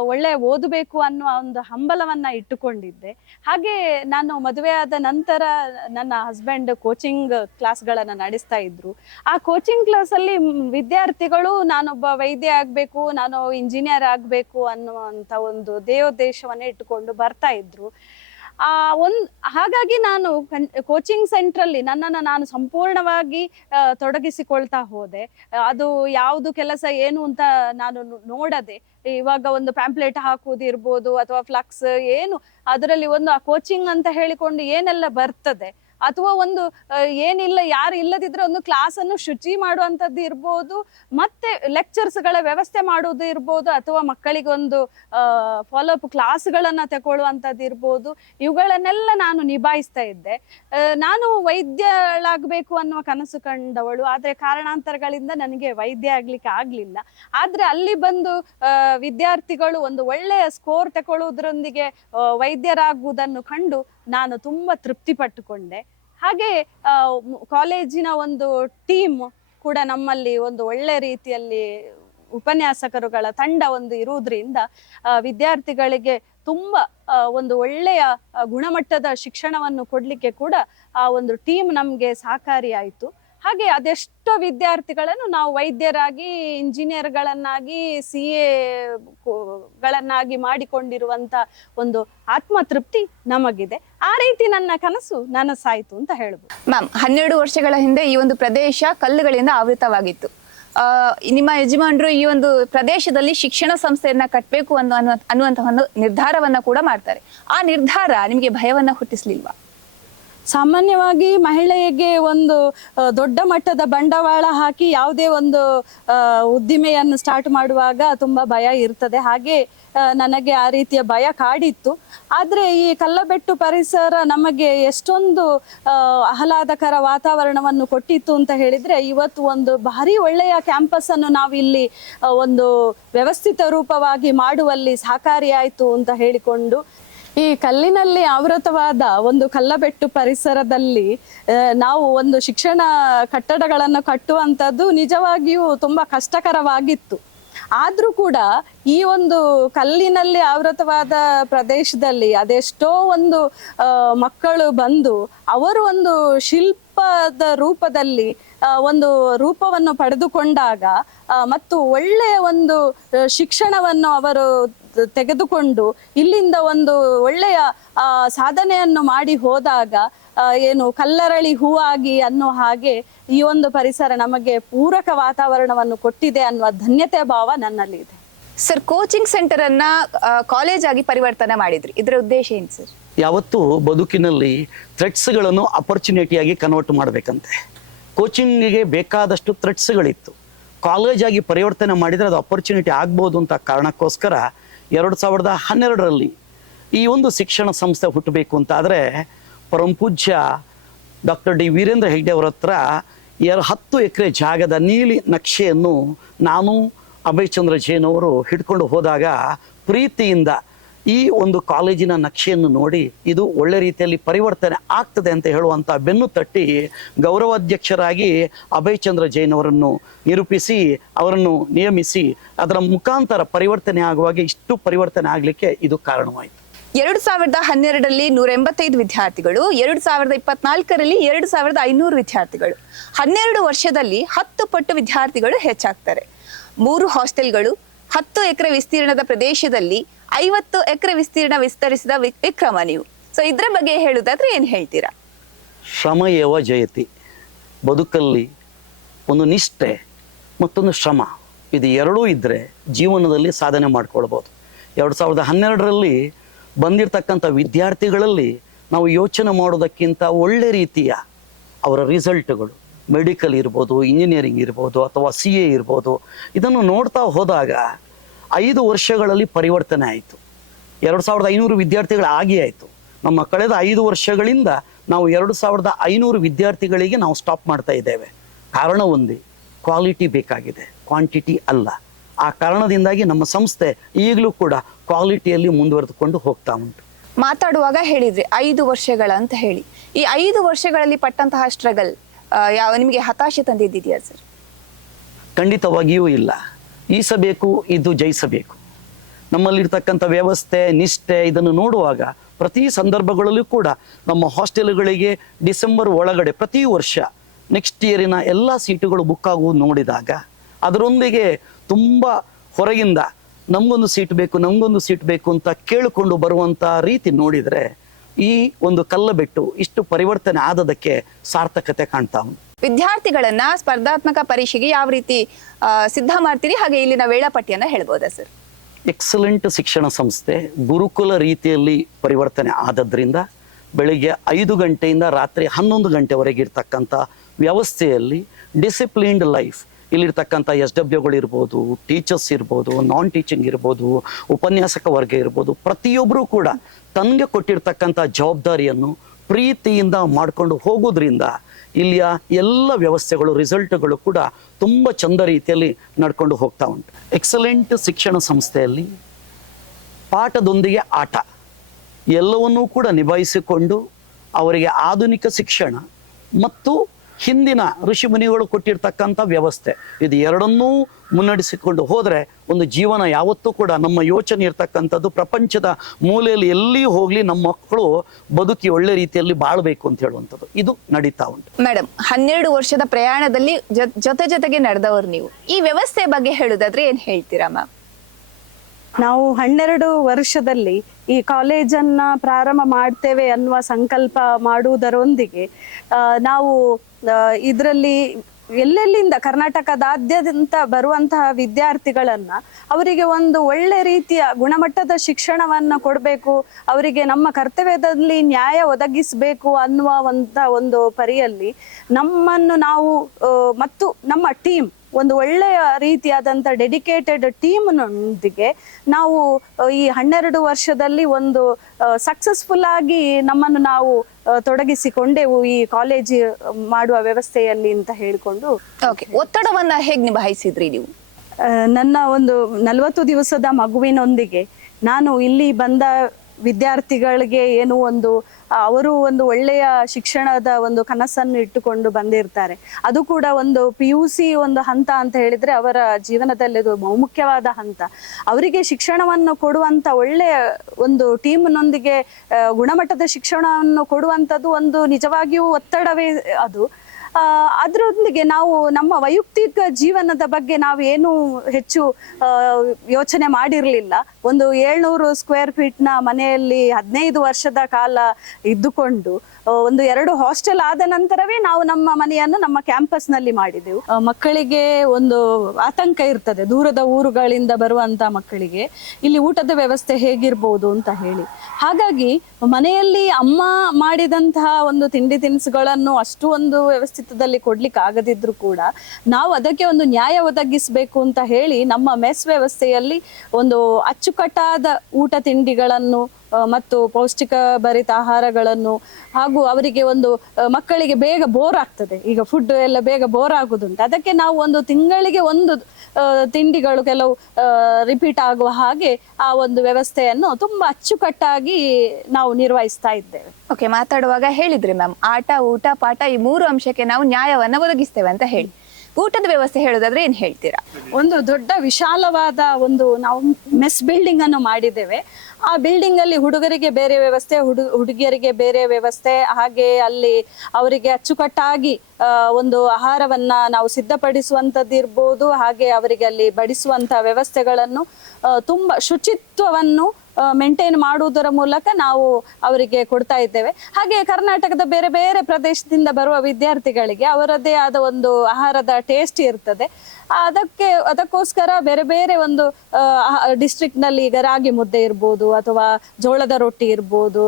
ಒಳ್ಳೆ ಓದಬೇಕು ಅನ್ನುವ ಒಂದು ಹಂಬಲವನ್ನ ಇಟ್ಟುಕೊಂಡಿದ್ದೆ. ಹಾಗೆ ನಾನು ಮದುವೆಯಾದ ನಂತರ ನನ್ನ ಹಸ್ಬೆಂಡ್ ಕೋಚಿಂಗ್ ಕ್ಲಾಸ್ಗಳನ್ನು ನಡೆಸ್ತಾ ಇದ್ರು. ಆ ಕೋಚಿಂಗ್ ಕ್ಲಾಸಲ್ಲಿ ವಿದ್ಯಾರ್ಥಿಗಳು ನಾನೊಬ್ಬ ವೈದ್ಯ ಆಗಬೇಕು, ನಾನು ಇಂಜಿನಿಯರ್ ಆಗಬೇಕು ಅನ್ನುವಂಥ ಒಂದು ದೇವೋದ್ದೇಶವನ್ನೇ ಇಟ್ಟುಕೊಂಡು ಬರ್ತಾ ಇದ್ರು. ಹಾಗಾಗಿ ನಾನು ಕೋಚಿಂಗ್ ಸೆಂಟ್ರಲ್ಲಿ ನನ್ನನ್ನು ನಾನು ಸಂಪೂರ್ಣವಾಗಿ ತೊಡಗಿಸಿಕೊಳ್ತಾ ಹೋದೆ. ಅದು ಯಾವುದು ಕೆಲಸ ಏನು ಅಂತ ನಾನು ನೋಡದೆ, ಇವಾಗ ಒಂದು ಪ್ಯಾಂಪ್ಲೆಟ್ ಹಾಕುವುದು ಇರ್ಬೋದು ಅಥವಾ ಫ್ಲಕ್ಸ್ ಏನು ಅದರಲ್ಲಿ ಒಂದು ಆ ಕೋಚಿಂಗ್ ಅಂತ ಹೇಳಿಕೊಂಡು ಏನೆಲ್ಲ ಬರ್ತದೆ, ಅಥವಾ ಒಂದು ಏನಿಲ್ಲ ಯಾರು ಇಲ್ಲದಿದ್ರೆ ಒಂದು ಕ್ಲಾಸ್ ಅನ್ನು ಶುಚಿ ಮಾಡುವಂಥದ್ದು ಇರ್ಬೋದು, ಮತ್ತೆ ಲೆಕ್ಚರ್ಸ್ಗಳ ವ್ಯವಸ್ಥೆ ಮಾಡುವುದು ಇರ್ಬೋದು, ಅಥವಾ ಮಕ್ಕಳಿಗೊಂದು ಫಾಲೋ ಅಪ್ ಕ್ಲಾಸ್ಗಳನ್ನ ತಗೊಳ್ಳುವಂಥದ್ದು ಇರ್ಬೋದು, ಇವುಗಳನ್ನೆಲ್ಲ ನಾನು ನಿಭಾಯಿಸ್ತಾ ಇದ್ದೆ. ನಾನು ವೈದ್ಯಳಾಗಬೇಕು ಅನ್ನುವ ಕನಸು ಕಂಡವಳು, ಆದರೆ ಕಾರಣಾಂತರಗಳಿಂದ ನನಗೆ ವೈದ್ಯ ಆಗ್ಲಿಕ್ಕೆ ಆಗ್ಲಿಲ್ಲ. ಆದ್ರೆ ಅಲ್ಲಿ ಬಂದು ವಿದ್ಯಾರ್ಥಿಗಳು ಒಂದು ಒಳ್ಳೆಯ ಸ್ಕೋರ್ ತಗೊಳ್ಳುವುದರೊಂದಿಗೆ ವೈದ್ಯರಾಗುವುದನ್ನು ಕಂಡು ನಾನು ತುಂಬಾ ತೃಪ್ತಿ ಪಟ್ಟುಕೊಂಡೆ. ಹಾಗೆ ಕಾಲೇಜಿನ ಒಂದು ಟೀಮ್ ಕೂಡ ನಮ್ಮಲ್ಲಿ ಒಂದು ಒಳ್ಳೆ ರೀತಿಯಲ್ಲಿ ಉಪನ್ಯಾಸಕರುಗಳ ತಂಡ ಒಂದು ಇರುವುದರಿಂದ ವಿದ್ಯಾರ್ಥಿಗಳಿಗೆ ತುಂಬ ಒಂದು ಒಳ್ಳೆಯ ಗುಣಮಟ್ಟದ ಶಿಕ್ಷಣವನ್ನು ಕೊಡಲಿಕ್ಕೆ ಕೂಡ ಆ ಒಂದು ಟೀಮ್ ನಮಗೆ ಸಹಕಾರಿಯಾಯಿತು. ಹಾಗೆ ಅದೆಷ್ಟೋ ವಿದ್ಯಾರ್ಥಿಗಳನ್ನು ನಾವು ವೈದ್ಯರಾಗಿ, ಇಂಜಿನಿಯರ್ಗಳನ್ನಾಗಿ, CA ಗಳನ್ನಾಗಿ ಮಾಡಿಕೊಂಡಿರುವಂತ ಒಂದು ಆತ್ಮತೃಪ್ತಿ ನಮಗಿದೆ. ಆ ರೀತಿ ನನ್ನ ಕನಸು ನನಸಾಯ್ತು ಅಂತ ಹೇಳ್ಬೋದು. ಮ್ಯಾಮ್, 12 ವರ್ಷಗಳ ಹಿಂದೆ ಈ ಒಂದು ಪ್ರದೇಶ ಕಲ್ಲುಗಳಿಂದ ಆವೃತವಾಗಿತ್ತು. ನಿಮ್ಮ ಯಜಮಾನರು ಈ ಒಂದು ಪ್ರದೇಶದಲ್ಲಿ ಶಿಕ್ಷಣ ಸಂಸ್ಥೆಯನ್ನ ಕಟ್ಟಬೇಕು ಅನ್ನುವಂತಹ ಒಂದು ನಿರ್ಧಾರವನ್ನ ಕೂಡ ಮಾಡ್ತಾರೆ. ಆ ನಿರ್ಧಾರ ನಿಮಗೆ ಭಯವನ್ನ ಹುಟ್ಟಿಸ್ಲಿಲ್ವಾ? ಸಾಮಾನ್ಯವಾಗಿ ಮಹಿಳೆಗೆ ಒಂದು ದೊಡ್ಡ ಮಟ್ಟದ ಬಂಡವಾಳ ಹಾಕಿ ಯಾವುದೇ ಒಂದು ಉದ್ದಿಮೆಯನ್ನು ಸ್ಟಾರ್ಟ್ ಮಾಡುವಾಗ ತುಂಬಾ ಭಯ ಇರ್ತದೆ. ಹಾಗೆ ನನಗೆ ಆ ರೀತಿಯ ಭಯ ಕಾಡಿತ್ತು. ಆದ್ರೆ ಈ ಕಲ್ಲಬೆಟ್ಟು ಪರಿಸರ ನಮಗೆ ಎಷ್ಟೊಂದು ಆಹ್ಲಾದಕರ ವಾತಾವರಣವನ್ನು ಕೊಟ್ಟಿತ್ತು ಅಂತ ಹೇಳಿದ್ರೆ, ಇವತ್ತು ಒಂದು ಭಾರಿ ಒಳ್ಳೆಯ ಕ್ಯಾಂಪಸ್ ಅನ್ನು ನಾವಿಲ್ಲಿ ಒಂದು ವ್ಯವಸ್ಥಿತ ರೂಪವಾಗಿ ಮಾಡುವಲ್ಲಿ ಸಹಕಾರಿಯಾಯಿತು ಅಂತ ಹೇಳಿಕೊಂಡು, ಈ ಕಲ್ಲಿನಲ್ಲಿ ಆವೃತವಾದ ಒಂದು ಕಲ್ಲಬೆಟ್ಟು ಪರಿಸರದಲ್ಲಿ ನಾವು ಒಂದು ಶಿಕ್ಷಣ ಕಟ್ಟಡಗಳನ್ನು ಕಟ್ಟುವಂಥದ್ದು ನಿಜವಾಗಿಯೂ ತುಂಬಾ ಕಷ್ಟಕರವಾಗಿತ್ತು. ಆದ್ರೂ ಕೂಡ ಈ ಒಂದು ಕಲ್ಲಿನಲ್ಲಿ ಆವೃತವಾದ ಪ್ರದೇಶದಲ್ಲಿ ಅದೆಷ್ಟೋ ಒಂದು ಮಕ್ಕಳು ಬಂದು ಅವರು ಒಂದು ಶಿಲ್ಪದ ರೂಪದಲ್ಲಿ ಒಂದು ರೂಪವನ್ನು ಪಡೆದುಕೊಂಡಾಗ ಮತ್ತು ಒಳ್ಳೆಯ ಒಂದು ಶಿಕ್ಷಣವನ್ನು ಅವರು ತೆಗೆದುಕೊಂಡು ಇಲ್ಲಿಂದ ಒಂದು ಒಳ್ಳೆಯ ಸಾಧನೆಯನ್ನು ಮಾಡಿ ಹೋದಾಗ ಏನು ಕಲ್ಲರಳಿ ಹೂವಾಗಿ ಅನ್ನೋ ಹಾಗೆ ಈ ಒಂದು ಪರಿಸರ ನಮಗೆ ಪೂರಕ ವಾತಾವರಣವನ್ನು ಕೊಟ್ಟಿದೆ ಅನ್ನುವ ಧನ್ಯತೆ ಭಾವ ನನ್ನಲ್ಲಿ ಇದೆ. ಸರ್, ಕೋಚಿಂಗ್ ಸೆಂಟರ್ ಅನ್ನ ಕಾಲೇಜ್ ಆಗಿ ಪರಿವರ್ತನೆ ಮಾಡಿದ್ರಿ, ಇದರ ಉದ್ದೇಶ ಏನು ಸರ್? ಯಾವತ್ತು ಬದುಕಿನಲ್ಲಿ ಥ್ರೆಟ್ಸ್ಗಳನ್ನು ಅಪರ್ಚುನಿಟಿಯಾಗಿ ಕನ್ವರ್ಟ್ ಮಾಡಬೇಕಂತೆ. ಕೋಚಿಂಗಿಗೆ ಬೇಕಾದಷ್ಟು ಥ್ರೆಟ್ಸ್ಗಳಿತ್ತು. ಕಾಲೇಜ್ ಆಗಿ ಪರಿವರ್ತನೆ ಮಾಡಿದರೆ ಅದು ಅಪರ್ಚುನಿಟಿ ಆಗ್ಬೋದು ಅಂತ ಕಾರಣಕ್ಕೋಸ್ಕರ 2012ರಲ್ಲಿ ಈ ಒಂದು ಶಿಕ್ಷಣ ಸಂಸ್ಥೆ ಹುಟ್ಟಬೇಕು ಅಂತ ಆದರೆ ಪರಮಪೂಜ್ಯ ಡಾಕ್ಟರ್ ಡಿ ವೀರೇಂದ್ರ ಹೆಗ್ಡೆ ಅವರ ಹತ್ರ 10 ಎಕರೆ ಜಾಗದ ನೀಲಿ ನಕ್ಷೆಯನ್ನು ನಾನು ಅಭಯ್ ಚಂದ್ರ ಜೈನ್ ಅವರು ಹಿಡ್ಕೊಂಡು ಹೋದಾಗ ಪ್ರೀತಿಯಿಂದ ಈ ಒಂದು ಕಾಲೇಜಿನ ನಕ್ಷೆಯನ್ನು ನೋಡಿ ಇದು ಒಳ್ಳೆ ರೀತಿಯಲ್ಲಿ ಪರಿವರ್ತನೆ ಆಗ್ತದೆ ಅಂತ ಹೇಳುವಂಥ ಬೆನ್ನು ತಟ್ಟಿ ಗೌರವಾಧ್ಯಕ್ಷರಾಗಿ ಅಭಯ್ ಚಂದ್ರ ಜೈನ್ ಅವರನ್ನು ನಿರೂಪಿಸಿ ಅವರನ್ನು ನೇಮಿಸಿ ಅದರ ಮುಖಾಂತರ ಪರಿವರ್ತನೆ ಆಗುವಾಗ ಇಷ್ಟು ಪರಿವರ್ತನೆ ಆಗಲಿಕ್ಕೆ ಇದು ಕಾರಣವಾಯಿತು. 2012ರಲ್ಲಿ 185 ವಿದ್ಯಾರ್ಥಿಗಳು, 2024ರಲ್ಲಿ 2500 ವಿದ್ಯಾರ್ಥಿಗಳು. 12 ವರ್ಷದಲ್ಲಿ 10 ಪಟ್ಟು ವಿದ್ಯಾರ್ಥಿಗಳು ಹೆಚ್ಚಾಗ್ತಾರೆ. 3 ಹಾಸ್ಟೆಲ್ಗಳು, 10 ಎಕರೆ ವಿಸ್ತೀರ್ಣದ ಪ್ರದೇಶದಲ್ಲಿ 50 ಎಕರೆ ವಿಸ್ತೀರ್ಣ ವಿಸ್ತರಿಸಿದ ವಿಕ್ರಮ ನೀವು. ಸೊ ಇದ್ರ ಬಗ್ಗೆ ಹೇಳುದಾದ್ರೆ ಏನ್ ಹೇಳ್ತೀರಾ? ಶ್ರಮಯೇವ ಜಯತಿ. ಬದುಕಲ್ಲಿ ಒಂದು ನಿಷ್ಠೆ ಮತ್ತೊಂದು ಶ್ರಮ, ಇದು ಎರಡೂ ಇದ್ದರೆ ಜೀವನದಲ್ಲಿ ಸಾಧನೆ ಮಾಡ್ಕೊಳ್ಬೋದು. 2012ರಲ್ಲಿ ಬಂದಿರತಕ್ಕಂಥ ವಿದ್ಯಾರ್ಥಿಗಳಲ್ಲಿ ನಾವು ಯೋಚನೆ ಮಾಡೋದಕ್ಕಿಂತ ಒಳ್ಳೆ ರೀತಿಯ ಅವರ ರಿಸಲ್ಟ್ಗಳು, ಮೆಡಿಕಲ್ ಇರ್ಬೋದು, ಇಂಜಿನಿಯರಿಂಗ್ ಇರ್ಬೋದು, ಅಥವಾ CA ಇರ್ಬೋದು, ಇದನ್ನು ನೋಡ್ತಾ ಹೋದಾಗ 5 ವರ್ಷಗಳಲ್ಲಿ ಪರಿವರ್ತನೆ ಆಯಿತು. 2500 ವಿದ್ಯಾರ್ಥಿಗಳು ಆಗಿ ಆಯಿತು. ನಮ್ಮ ಕಳೆದ 5 ವರ್ಷಗಳಿಂದ ನಾವು 2500 ವಿದ್ಯಾರ್ಥಿಗಳಿಗೆ ನಾವು ಸ್ಟಾಪ್ ಮಾಡ್ತಾ ಇದ್ದೇವೆ. ಕಾರಣ ಒಂದೇ, ಕ್ವಾಲಿಟಿ ಬೇಕಾಗಿದೆ, ಕ್ವಾಂಟಿಟಿ ಅಲ್ಲ. ಆ ಕಾರಣದಿಂದಾಗಿ ನಮ್ಮ ಸಂಸ್ಥೆ ಈಗಲೂ ಕೂಡ ಕ್ವಾಲಿಟಿಯಲ್ಲಿ ಮುಂದುವರೆದುಕೊಂಡು ಹೋಗ್ತಾ ಉಂಟು. ಮಾತಾಡುವಾಗ ಹೇಳಿದ್ರಿ 5 ವರ್ಷಗಳ ಅಂತ ಹೇಳಿ. ಈ 5 ವರ್ಷಗಳಲ್ಲಿ ಪಟ್ಟಂತಹ ಸ್ಟ್ರಗಲ್ ನಿಮಗೆ ಹತಾಶೆ ತಂದಿದ್ದಿದೆಯಾ ಸರ್? ಖಂಡಿತವಾಗಿಯೂ ಇಲ್ಲ. ಈಸಬೇಕು, ಇದು ಜಯಿಸಬೇಕು. ನಮ್ಮಲ್ಲಿರ್ತಕ್ಕಂಥ ವ್ಯವಸ್ಥೆ, ನಿಷ್ಠೆ ಇದನ್ನು ನೋಡುವಾಗ ಪ್ರತಿ ಸಂದರ್ಭಗಳಲ್ಲೂ ಕೂಡ ನಮ್ಮ ಹಾಸ್ಟೆಲ್ಗಳಿಗೆ ಡಿಸೆಂಬರ್ ಒಳಗಡೆ ಪ್ರತಿ ವರ್ಷ ನೆಕ್ಸ್ಟ್ ಇಯರಿನ ಎಲ್ಲ ಸೀಟುಗಳು ಬುಕ್ ಆಗುವುದು ನೋಡಿದಾಗ, ಅದರೊಂದಿಗೆ ತುಂಬ ಹೊರಗಿಂದ ನಮಗೊಂದು ಸೀಟ್ ಬೇಕು ಅಂತ ಕೇಳಿಕೊಂಡು ಬರುವಂಥ ರೀತಿ ನೋಡಿದರೆ ಈ ಒಂದು ಕಲ್ಲಬೆಟ್ಟು ಇಷ್ಟು ಪರಿವರ್ತನೆ ಆದದಕ್ಕೆ ಸಾರ್ಥಕತೆ ಕಾಣ್ತಾ ಉಂಟು. ವಿದ್ಯಾರ್ಥಿಗಳನ್ನ ಸ್ಪರ್ಧಾತ್ಮಕ ಪರೀಕ್ಷೆಗೆ ಯಾವ ರೀತಿ ಸಿದ್ಧ ಮಾಡ್ತೀರಿ, ಹಾಗೆ ಇಲ್ಲಿನ ವೇಳಾಪಟ್ಟಿಯನ್ನ ಹೇಳ್ಬೋದಾ ಸರ್? ಎಕ್ಸಲೆಂಟ್ ಶಿಕ್ಷಣ ಸಂಸ್ಥೆ ಗುರುಕುಲ ರೀತಿಯಲ್ಲಿ ಪರಿವರ್ತನೆ ಆದದ್ರಿಂದ ಬೆಳಿಗ್ಗೆ 5 ಗಂಟೆಯಿಂದ ರಾತ್ರಿ 11 ಗಂಟೆವರೆಗೆ ಇರ್ತಕ್ಕಂಥ ವ್ಯವಸ್ಥೆಯಲ್ಲಿ ಡಿಸಿಪ್ಲಿನ್ಡ್ ಲೈಫ್, ಇಲ್ಲಿರ್ತಕ್ಕಂಥ SWಗಳು ಇರ್ಬೋದು, ಟೀಚರ್ಸ್ ಇರ್ಬೋದು, ನಾನ್ ಟೀಚಿಂಗ್ ಇರ್ಬೋದು, ಉಪನ್ಯಾಸಕ ವರ್ಗ ಇರ್ಬೋದು, ಪ್ರತಿಯೊಬ್ಬರೂ ಕೂಡ ತನಗೆ ಕೊಟ್ಟಿರ್ತಕ್ಕಂಥ ಜವಾಬ್ದಾರಿಯನ್ನು ಪ್ರೀತಿಯಿಂದ ಮಾಡಿಕೊಂಡು ಹೋಗೋದ್ರಿಂದ ಇಲ್ಲಿಯ ಎಲ್ಲ ವ್ಯವಸ್ಥೆಗಳು, ರಿಸಲ್ಟ್ಗಳು ಕೂಡ ತುಂಬ ಚಂದ ರೀತಿಯಲ್ಲಿ ನಡ್ಕೊಂಡು ಹೋಗ್ತಾ ಉಂಟು. ಎಕ್ಸಲೆಂಟ್ ಶಿಕ್ಷಣ ಸಂಸ್ಥೆಯಲ್ಲಿ ಪಾಠದೊಂದಿಗೆ ಆಟ ಎಲ್ಲವನ್ನೂ ಕೂಡ ನಿಭಾಯಿಸಿಕೊಂಡು ಅವರಿಗೆ ಆಧುನಿಕ ಶಿಕ್ಷಣ ಮತ್ತು ಹಿಂದಿನ ಋಷಿಮುನಿಗಳು ಕೊಟ್ಟಿರ್ತಕ್ಕಂಥ ವ್ಯವಸ್ಥೆ, ಇದು ಎರಡನ್ನೂ ಮುನ್ನಡೆಸಿಕೊಂಡು ಹೋದರೆ ಒಂದು ಜೀವನ ಯಾವತ್ತೂ ಕೂಡ ನಮ್ಮ ಯೋಚನೆ ಇರ್ತಕ್ಕಂಥದ್ದು ಪ್ರಪಂಚದ ಮೂಲೆಯಲ್ಲಿ ಎಲ್ಲಿಯೂ ಹೋಗಲಿ ನಮ್ಮ ಮಕ್ಕಳು ಬದುಕಿ ಒಳ್ಳೆ ರೀತಿಯಲ್ಲಿ ಬಾಳಬೇಕು ಅಂತ ಹೇಳುವಂಥದ್ದು ಇದು ನಡೀತಾ ಉಂಟು. ಮೇಡಮ್, 12 ವರ್ಷದ ಪ್ರಯಾಣದಲ್ಲಿ ಜೊತೆಗೆ ನಡೆದವರು ನೀವು. ಈ ವ್ಯವಸ್ಥೆ ಬಗ್ಗೆ ಹೇಳುದಾದ್ರೆ ಏನ್ ಹೇಳ್ತೀರಾ ಮ್ಯಾಮ್? ನಾವು 12 ವರ್ಷದಲ್ಲಿ ಈ ಕಾಲೇಜನ್ನ ಪ್ರಾರಂಭ ಮಾಡ್ತೇವೆ ಅನ್ನುವ ಸಂಕಲ್ಪ ಮಾಡುವುದರೊಂದಿಗೆ ನಾವು ಇದರಲ್ಲಿ ಎಲ್ಲೆಲ್ಲಿಂದ ಕರ್ನಾಟಕದಾದ್ಯಂತ ಬರುವಂತಹ ವಿದ್ಯಾರ್ಥಿಗಳನ್ನ ಅವರಿಗೆ ಒಂದು ಒಳ್ಳೆ ರೀತಿಯ ಗುಣಮಟ್ಟದ ಶಿಕ್ಷಣವನ್ನ ಕೊಡಬೇಕು, ಅವರಿಗೆ ನಮ್ಮ ಕರ್ತವ್ಯದಲ್ಲಿ ನ್ಯಾಯ ಒದಗಿಸಬೇಕು ಅನ್ನುವ ಒಂದು ಪರಿಯಲ್ಲಿ ನಮ್ಮನ್ನು ನಾವು ಮತ್ತು ನಮ್ಮ ಟೀಮ್ ಒಂದು ಒಳ್ಳೆಯ ರೀತಿಯಾದಂಥ ಡೆಡಿಕೇಟೆಡ್ ಟೀಮ್ನೊಂದಿಗೆ ನಾವು ಈ 12 ವರ್ಷದಲ್ಲಿ ಒಂದು ಸಕ್ಸಸ್ಫುಲ್ ಆಗಿ ನಮ್ಮನ್ನು ನಾವು ತೊಡಗಿಸಿಕೊಂಡೆವು ಈ ಕಾಲೇಜ್ ಮಾಡುವ ವ್ಯವಸ್ಥೆಯಲ್ಲಿ ಅಂತ ಹೇಳಿಕೊಂಡು. ಓಕೆ, ಒತ್ತಡವನ್ನ ಹೇಗೆ ನಿಭಾಯಿಸಿದ್ರಿ ನೀವು? ನನ್ನ ಒಂದು 40 ದಿವಸದ ಮಗುವಿನೊಂದಿಗೆ ನಾನು ಇಲ್ಲಿ ಬಂದ ವಿದ್ಯಾರ್ಥಿಗಳಿಗೆ ಏನು ಒಂದು ಅವರು ಒಂದು ಒಳ್ಳೆಯ ಶಿಕ್ಷಣದ ಒಂದು ಕನಸನ್ನು ಇಟ್ಟುಕೊಂಡು ಬಂದಿರ್ತಾರೆ. ಅದು ಕೂಡ ಒಂದು PUC ಒಂದು ಹಂತ ಅಂತ ಹೇಳಿದ್ರೆ ಅವರ ಜೀವನದಲ್ಲಿ ಅದು ಬಹುಮುಖ್ಯವಾದ ಹಂತ. ಅವರಿಗೆ ಶಿಕ್ಷಣವನ್ನು ಕೊಡುವಂತ ಒಳ್ಳೆಯ ಒಂದು ಟೀಮ್ನೊಂದಿಗೆ ಗುಣಮಟ್ಟದ ಶಿಕ್ಷಣವನ್ನು ಕೊಡುವಂಥದ್ದು ಒಂದು ನಿಜವಾಗಿಯೂ ಒತ್ತಡವೇ ಅದು. ಅದರೊಂದಿಗೆ ನಾವು ನಮ್ಮ ವೈಯಕ್ತಿಕ ಜೀವನದ ಬಗ್ಗೆ ನಾವು ಏನು ಹೆಚ್ಚು ಯೋಚನೆ ಮಾಡಿರಲಿಲ್ಲ. ಒಂದು 700 ಸ್ಕ್ವೇರ್ ಫೀಟ್ನ ಮನೆಯಲ್ಲಿ 15 ವರ್ಷದ ಕಾಲ ಇದ್ದುಕೊಂಡು ಒಂದು 2 ಹಾಸ್ಟೆಲ್ ಆದ ನಂತರವೇ ನಾವು ನಮ್ಮ ಮನೆಯನ್ನು ನಮ್ಮ ಕ್ಯಾಂಪಸ್ನಲ್ಲಿ ಮಾಡಿದೆವು. ಮಕ್ಕಳಿಗೆ ಒಂದು ಆತಂಕ ಇರ್ತದೆ, ದೂರದ ಊರುಗಳಿಂದ ಬರುವಂತ ಮಕ್ಕಳಿಗೆ ಇಲ್ಲಿ ಊಟದ ವ್ಯವಸ್ಥೆ ಹೇಗಿರ್ಬೋದು ಅಂತ ಹೇಳಿ. ಹಾಗಾಗಿ ಮನೆಯಲ್ಲಿ ಅಮ್ಮ ಮಾಡಿದಂತಹ ಒಂದು ತಿಂಡಿ ತಿನಿಸುಗಳನ್ನು ಅಷ್ಟು ಒಂದು ವ್ಯವಸ್ಥಿತದಲ್ಲಿ ಕೊಡ್ಲಿಕ್ಕೆ ಆಗದಿದ್ರು ಕೂಡ ನಾವು ಅದಕ್ಕೆ ಒಂದು ನ್ಯಾಯ ಒದಗಿಸಬೇಕು ಅಂತ ಹೇಳಿ ನಮ್ಮ ಮೆಸ್ ವ್ಯವಸ್ಥೆಯಲ್ಲಿ ಒಂದು ಅಚ್ಚುಕಟ್ಟಾದ ಊಟ ತಿಂಡಿಗಳನ್ನು ಮತ್ತು ಪೌಷ್ಟಿಕ ಭರಿತ ಆಹಾರಗಳನ್ನು ಹಾಗೂ ಅವರಿಗೆ ಒಂದು ಮಕ್ಕಳಿಗೆ ಬೇಗ ಬೋರ್ ಆಗ್ತದೆ, ಈಗ ಫುಡ್ ಎಲ್ಲ ಬೇಗ ಬೋರ್ ಆಗುದುಂಟು, ಅದಕ್ಕೆ ನಾವು ಒಂದು ತಿಂಗಳಿಗೆ ಒಂದು ತಿಂಡಿಗಳು ಕೆಲವು ರಿಪೀಟ್ ಆಗುವ ಹಾಗೆ ಆ ಒಂದು ವ್ಯವಸ್ಥೆಯನ್ನು ತುಂಬಾ ಅಚ್ಚುಕಟ್ಟಾಗಿ ನಾವು ನಿರ್ವಹಿಸ್ತಾ ಇದ್ದೇವೆ. ಓಕೆ, ಮಾತಾಡುವಾಗ ಹೇಳಿದ್ರಿ ಮ್ಯಾಮ್, ಆಟ, ಊಟ, ಪಾಠ ಈ 3 ಅಂಶಕ್ಕೆ ನಾವು ನ್ಯಾಯವನ್ನ ಒದಗಿಸ್ತೇವೆ ಅಂತ ಹೇಳಿ. ಊಟದ ವ್ಯವಸ್ಥೆ ಹೇಳೋದಾದ್ರೆ ಏನ್ ಹೇಳ್ತೀರಾ? ಒಂದು ದೊಡ್ಡ ವಿಶಾಲವಾದ ಒಂದು ನಾವು ಮೆಸ್ ಬಿಲ್ಡಿಂಗ್ ಅನ್ನು ಮಾಡಿದ್ದೇವೆ. ಆ ಬಿಲ್ಡಿಂಗ್ ಅಲ್ಲಿ ಹುಡುಗರಿಗೆ ಬೇರೆ ವ್ಯವಸ್ಥೆ, ಹುಡುಗಿಯರಿಗೆ ಬೇರೆ ವ್ಯವಸ್ಥೆ, ಹಾಗೆ ಅಲ್ಲಿ ಅವರಿಗೆ ಅಚ್ಚುಕಟ್ಟಾಗಿ ಒಂದು ಆಹಾರವನ್ನ ನಾವು ಸಿದ್ಧಪಡಿಸುವಂತದ್ದಿರ್ಬೋದು, ಹಾಗೆ ಅವರಿಗೆ ಅಲ್ಲಿ ಬಡಿಸುವಂತಹ ವ್ಯವಸ್ಥೆಗಳನ್ನು ತುಂಬಾ ಶುಚಿತ್ವವನ್ನು ಮೇಂಟೈನ್ ಮಾಡುವುದರ ಮೂಲಕ ನಾವು ಅವರಿಗೆ ಕೊಡ್ತಾ ಇದ್ದೇವೆ. ಹಾಗೆ ಕರ್ನಾಟಕದ ಬೇರೆ ಬೇರೆ ಪ್ರದೇಶದಿಂದ ಬರುವ ವಿದ್ಯಾರ್ಥಿಗಳಿಗೆ ಅವರದ್ದೇ ಆದ ಒಂದು ಆಹಾರದ ಟೇಸ್ಟ್ ಇರ್ತದೆ. ಅದಕ್ಕೋಸ್ಕರ ಬೇರೆ ಬೇರೆ ಒಂದು ಡಿಸ್ಟ್ರಿಕ್ಟ್ ನಲ್ಲಿ ಈಗ ರಾಗಿ ಮುದ್ದೆ ಇರ್ಬೋದು, ಅಥವಾ ಜೋಳದ ರೊಟ್ಟಿ ಇರ್ಬೋದು,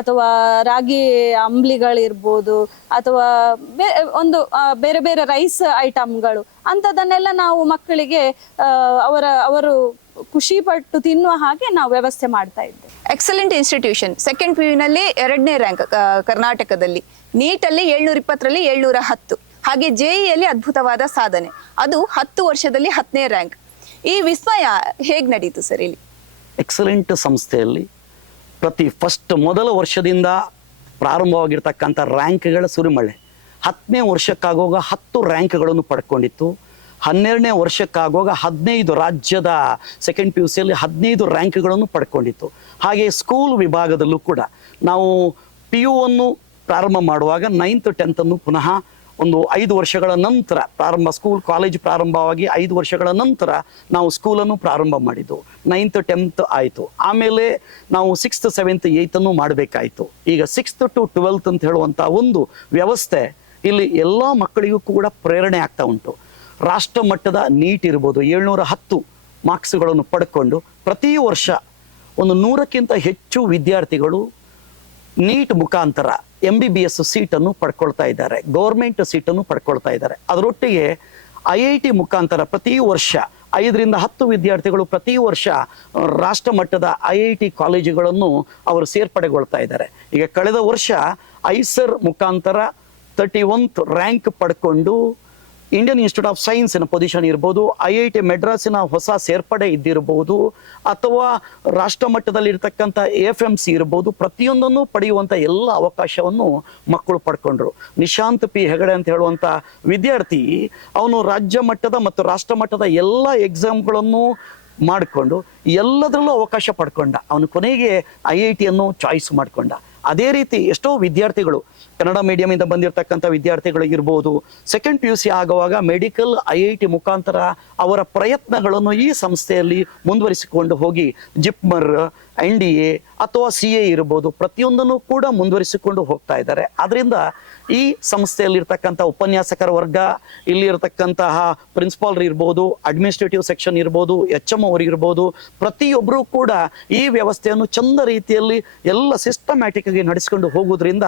ಅಥವಾ ರಾಗಿ ಅಂಬ್ಲಿಗಳಿರ್ಬೋದು, ಅಥವಾ ಬೇರೆ ಬೇರೆ ರೈಸ್ ಐಟಮ್ಗಳು ಅಂಥದನ್ನೆಲ್ಲ ನಾವು ಮಕ್ಕಳಿಗೆ ಅವರು ಖುಷಿ ಪಟ್ಟು ತಿನ್ನುವ ಹಾಗೆ ನಾವು ವ್ಯವಸ್ಥೆ ಮಾಡ್ತಾ ಇದ್ದೇವೆ. Excellent institution. ಸೆಕೆಂಡ್ PU ನಲ್ಲಿ 2ನೇ ರ್ಯಾಂಕ್ ಕರ್ನಾಟಕದಲ್ಲಿ, ನೀಟಲ್ಲಿ 720ರಲ್ಲಿ 710, ಹಾಗೆ JEಯಲ್ಲಿ ಅದ್ಭುತವಾದ ಸಾಧನೆ, ಅದು 10 ವರ್ಷದಲ್ಲಿ 10ನೇ ರ್ಯಾಂಕ್. ಈ ವಿಸ್ಮಯ ಹೇಗೆ ನಡೀತು ಸರ್ ಇಲ್ಲಿ? ಎಕ್ಸಲೆಂಟ್ ಸಂಸ್ಥೆಯಲ್ಲಿ ಮೊದಲ ವರ್ಷದಿಂದ ಪ್ರಾರಂಭವಾಗಿರ್ತಕ್ಕಂಥ ರ್ಯಾಂಕ್ಗಳ ಸುರಿಮಳೆ 10ನೇ ವರ್ಷಕ್ಕಾಗುವಾಗ 10 ರ್ಯಾಂಕ್ಗಳನ್ನು ಪಡ್ಕೊಂಡಿತ್ತು. 12ನೇ ವರ್ಷಕ್ಕಾಗುವಾಗ 15 ರಾಜ್ಯದ ಸೆಕೆಂಡ್ PUCಯಲ್ಲಿ 15 ರ್ಯಾಂಕ್ಗಳನ್ನು ಪಡ್ಕೊಂಡಿತ್ತು. ಹಾಗೆ ಸ್ಕೂಲ್ ವಿಭಾಗದಲ್ಲೂ ಕೂಡ ನಾವು PUವನ್ನು ಪ್ರಾರಂಭ ಮಾಡುವಾಗ 9th 10th ಪುನಃ ಒಂದು 5 ವರ್ಷಗಳ ನಂತರ ಕಾಲೇಜ್ ಪ್ರಾರಂಭವಾಗಿ 5 ವರ್ಷಗಳ ನಂತರ ನಾವು ಸ್ಕೂಲನ್ನು ಪ್ರಾರಂಭ ಮಾಡಿದ್ದು. 9th 10th ಆಯಿತು. ಆಮೇಲೆ ನಾವು 6th 7th 8th ಮಾಡಬೇಕಾಯಿತು. ಈಗ 6th to 12th ಅಂತ ಹೇಳುವಂಥ ಒಂದು ವ್ಯವಸ್ಥೆ ಇಲ್ಲಿ ಎಲ್ಲ ಮಕ್ಕಳಿಗೂ ಕೂಡ ಪ್ರೇರಣೆ ಆಗ್ತಾ ಉಂಟು. ರಾಷ್ಟ್ರ ಮಟ್ಟದ ನೀಟ್ ಇರ್ಬೋದು 710 ಮಾರ್ಕ್ಸ್ಗಳನ್ನು ಪಡ್ಕೊಂಡು ಪ್ರತಿ ವರ್ಷ ಒಂದು 100ಕ್ಕಿಂತ ಹೆಚ್ಚು ವಿದ್ಯಾರ್ಥಿಗಳು ನೀಟ್ ಮುಖಾಂತರ MBBS ಸೀಟನ್ನು ಪಡ್ಕೊಳ್ತಾ ಇದ್ದಾರೆ, ಗೌರ್ಮೆಂಟ್ ಸೀಟನ್ನು ಪಡ್ಕೊಳ್ತಾ ಇದ್ದಾರೆ. ಅದರೊಟ್ಟಿಗೆ IIT ಮುಖಾಂತರ ಪ್ರತಿ ವರ್ಷ 5ರಿಂದ 10 ವಿದ್ಯಾರ್ಥಿಗಳು ಪ್ರತಿ ವರ್ಷ ರಾಷ್ಟ್ರ ಮಟ್ಟದ IIT ಕಾಲೇಜುಗಳನ್ನು ಅವರು ಸೇರ್ಪಡೆಗೊಳ್ತಾ ಇದ್ದಾರೆ. ಈಗ ಕಳೆದ ವರ್ಷ ಐಸರ್ ಮುಖಾಂತರ 31th ರ್ಯಾಂಕ್ ಪಡ್ಕೊಂಡು ಇಂಡಿಯನ್ ಇನ್ಸ್ಟಿಟ್ಯೂಟ್ ಆಫ್ ಸೈನ್ಸಿನ ಪೊಸಿಷನ್ ಇರ್ಬೋದು, IIT ಮೆಡ್ರಾಸಿನ ಹೊಸ ಸೇರ್ಪಡೆ ಇದ್ದಿರ್ಬೋದು, ಅಥವಾ ರಾಷ್ಟ್ರ ಮಟ್ಟದಲ್ಲಿ ಇರ್ತಕ್ಕಂಥ AFMC ಇರ್ಬೋದು, ಪ್ರತಿಯೊಂದನ್ನು ಪಡೆಯುವಂಥ ಎಲ್ಲ ಅವಕಾಶವನ್ನು ಮಕ್ಕಳು ಪಡ್ಕೊಂಡ್ರು. ನಿಶಾಂತ್ P ಹೆಗಡೆ ಅಂತ ಹೇಳುವಂಥ ವಿದ್ಯಾರ್ಥಿ ಅವನು ರಾಜ್ಯ ಮಟ್ಟದ ಮತ್ತು ರಾಷ್ಟ್ರ ಮಟ್ಟದ ಎಲ್ಲ ಎಕ್ಸಾಮ್ಗಳನ್ನು ಮಾಡಿಕೊಂಡು ಎಲ್ಲದರಲ್ಲೂ ಅವಕಾಶ ಪಡ್ಕೊಂಡ. ಅವನು ಕೊನೆಗೆ IITಯನ್ನು ಚಾಯ್ಸ್ ಮಾಡಿಕೊಂಡ. ಅದೇ ರೀತಿ ಎಷ್ಟೋ ವಿದ್ಯಾರ್ಥಿಗಳು ಕನ್ನಡ ಮೀಡಿಯಮಿಂದ ಬಂದಿರತಕ್ಕಂಥ ವಿದ್ಯಾರ್ಥಿಗಳು ಇರ್ಬೋದು, ಸೆಕೆಂಡ್ PUC ಆಗುವಾಗ ಮೆಡಿಕಲ್ IIT ಮುಖಾಂತರ ಅವರ ಪ್ರಯತ್ನಗಳನ್ನು ಈ ಸಂಸ್ಥೆಯಲ್ಲಿ ಮುಂದುವರಿಸಿಕೊಂಡು ಹೋಗಿ ಜಿಪ್ಮರ್, NDA ಅಥವಾ CA ಇರ್ಬೋದು, ಪ್ರತಿಯೊಂದನ್ನು ಕೂಡ ಮುಂದುವರಿಸಿಕೊಂಡು ಹೋಗ್ತಾ ಇದ್ದಾರೆ. ಆದ್ದರಿಂದ ಈ ಸಂಸ್ಥೆಯಲ್ಲಿರ್ತಕ್ಕಂಥ ಉಪನ್ಯಾಸಕರ ವರ್ಗ, ಇಲ್ಲಿರ್ತಕ್ಕಂತಹ ಪ್ರಿನ್ಸಿಪಾಲ್ ಇರ್ಬೋದು, ಅಡ್ಮಿನಿಸ್ಟ್ರೇಟಿವ್ ಸೆಕ್ಷನ್ ಇರ್ಬೋದು, HM ಅವರು ಇರ್ಬೋದು, ಪ್ರತಿಯೊಬ್ಬರೂ ಕೂಡ ಈ ವ್ಯವಸ್ಥೆಯನ್ನು ಚಂದ ರೀತಿಯಲ್ಲಿ ಎಲ್ಲ ಸಿಸ್ಟಮ್ಯಾಟಿಕ್ ಆಗಿ ನಡೆಸಿಕೊಂಡು ಹೋಗೋದ್ರಿಂದ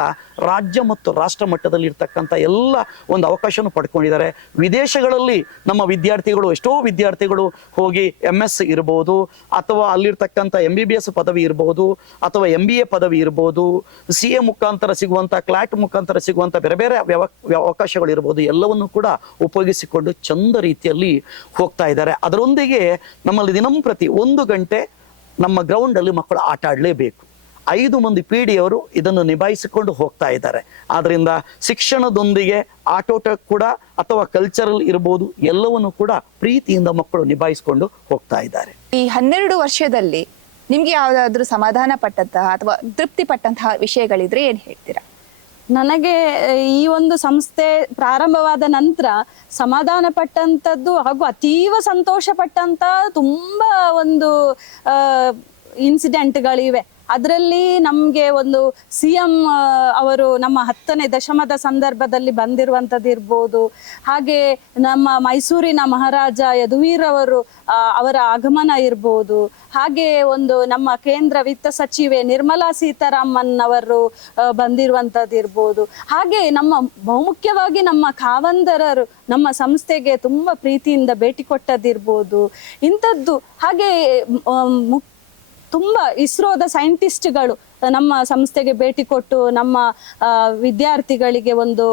ರಾಜ್ಯ ಮತ್ತು ರಾಷ್ಟ್ರ ಮಟ್ಟದಲ್ಲಿ ಇರ್ತಕ್ಕಂಥ ಎಲ್ಲ ಒಂದು ಅವಕಾಶವನ್ನು ಪಡ್ಕೊಂಡಿದ್ದಾರೆ. ವಿದೇಶಗಳಲ್ಲಿ ನಮ್ಮ ವಿದ್ಯಾರ್ಥಿಗಳು, ಎಷ್ಟೋ ವಿದ್ಯಾರ್ಥಿಗಳು ಹೋಗಿ MS ಇರ್ಬೋದು, ಅಥವಾ ಅಲ್ಲಿರ್ತಕ್ಕಂಥ MBBS ಪದವಿ ಇರ್ಬೋದು, ಅಥವಾ MBA ಪದವಿ ಇರ್ಬೋದು, CA ಮುಖಾಂತರ ಸಿಗುವಂಥ, ಕ್ಲಾಟ್ ಮುಖಾಂತರ ಸಿಗುವಂಥ ಬೇರೆ ಬೇರೆ ಅವಕಾಶಗಳು ಇರ್ಬೋದು, ಎಲ್ಲವನ್ನು ಕೂಡ ಉಪಯೋಗಿಸಿಕೊಂಡು ಚಂದ ರೀತಿಯಲ್ಲಿ ಹೋಗ್ತಾ ಇದ್ದಾರೆ. ಅದರೊಂದಿಗೆ ನಮ್ಮಲ್ಲಿ ದಿನಂಪ್ರತಿ 1 ಗಂಟೆ ನಮ್ಮ ಗ್ರೌಂಡಲ್ಲಿ ಮಕ್ಕಳು ಆಟ ಆಡಲೇಬೇಕು. 5 ಮಂದಿ PD ಅವರು ಇದನ್ನು ನಿಭಾಯಿಸಿಕೊಂಡು ಹೋಗ್ತಾ ಇದ್ದಾರೆ. ಆದ್ರಿಂದ ಶಿಕ್ಷಣದೊಂದಿಗೆ ಆಟೋಟ ಕೂಡ ಅಥವಾ ಕಲ್ಚರಲ್ ಇರ್ಬೋದು, ಎಲ್ಲವನ್ನು ಕೂಡ ಪ್ರೀತಿಯಿಂದ ಮಕ್ಕಳು ನಿಭಾಯಿಸಿಕೊಂಡು ಹೋಗ್ತಾ ಇದ್ದಾರೆ. ಈ 12 ವರ್ಷದಲ್ಲಿ ನಿಮ್ಗೆ ಯಾವ್ದಾದ್ರು ಸಮಾಧಾನ ಪಟ್ಟಂತಹ ಅಥವಾ ತೃಪ್ತಿ ಪಟ್ಟಂತಹ ವಿಷಯಗಳಿದ್ರೆ ಏನ್ ಹೇಳ್ತೀರಾ? ನನಗೆ ಈ ಒಂದು ಸಂಸ್ಥೆ ಪ್ರಾರಂಭವಾದ ನಂತರ ಸಮಾಧಾನ ಪಟ್ಟಂಥದ್ದು ಹಾಗೂ ಅತೀವ ಸಂತೋಷ ಪಟ್ಟಂತ ತುಂಬಾ ಒಂದು ಇನ್ಸಿಡೆಂಟ್ಗಳಿವೆ. ಅದರಲ್ಲಿ ನಮಗೆ ಒಂದು CM ಅವರು ನಮ್ಮ 10ನೇ ದಶಮದ ಸಂದರ್ಭದಲ್ಲಿ ಬಂದಿರುವಂಥದ್ದು ಇರ್ಬೋದು, ಹಾಗೆ ನಮ್ಮ ಮೈಸೂರಿನ ಮಹಾರಾಜ ಯದುವೀರ್ ಅವರು ಅವರ ಆಗಮನ ಇರ್ಬೋದು, ಹಾಗೆ ಒಂದು ನಮ್ಮ ಕೇಂದ್ರ ವಿತ್ತ ಸಚಿವೆ ನಿರ್ಮಲಾ ಸೀತಾರಾಮನ್ ಅವರು ಬಂದಿರುವಂಥದ್ದು ಇರ್ಬೋದು, ಹಾಗೆ ನಮ್ಮ ಬಹುಮುಖ್ಯವಾಗಿ ನಮ್ಮ ಕಾವಂದರರು ನಮ್ಮ ಸಂಸ್ಥೆಗೆ ತುಂಬ ಪ್ರೀತಿಯಿಂದ ಭೇಟಿ ಕೊಟ್ಟದಿರ್ಬೋದು, ಇಂಥದ್ದು. ಹಾಗೆ ತುಂಬ ಇಸ್ರೋದ ಸೈಂಟಿಸ್ಟ್ಗಳು ನಮ್ಮ ಸಂಸ್ಥೆಗೆ ಭೇಟಿ ಕೊಟ್ಟು ನಮ್ಮ ವಿದ್ಯಾರ್ಥಿಗಳಿಗೆ ಒಂದು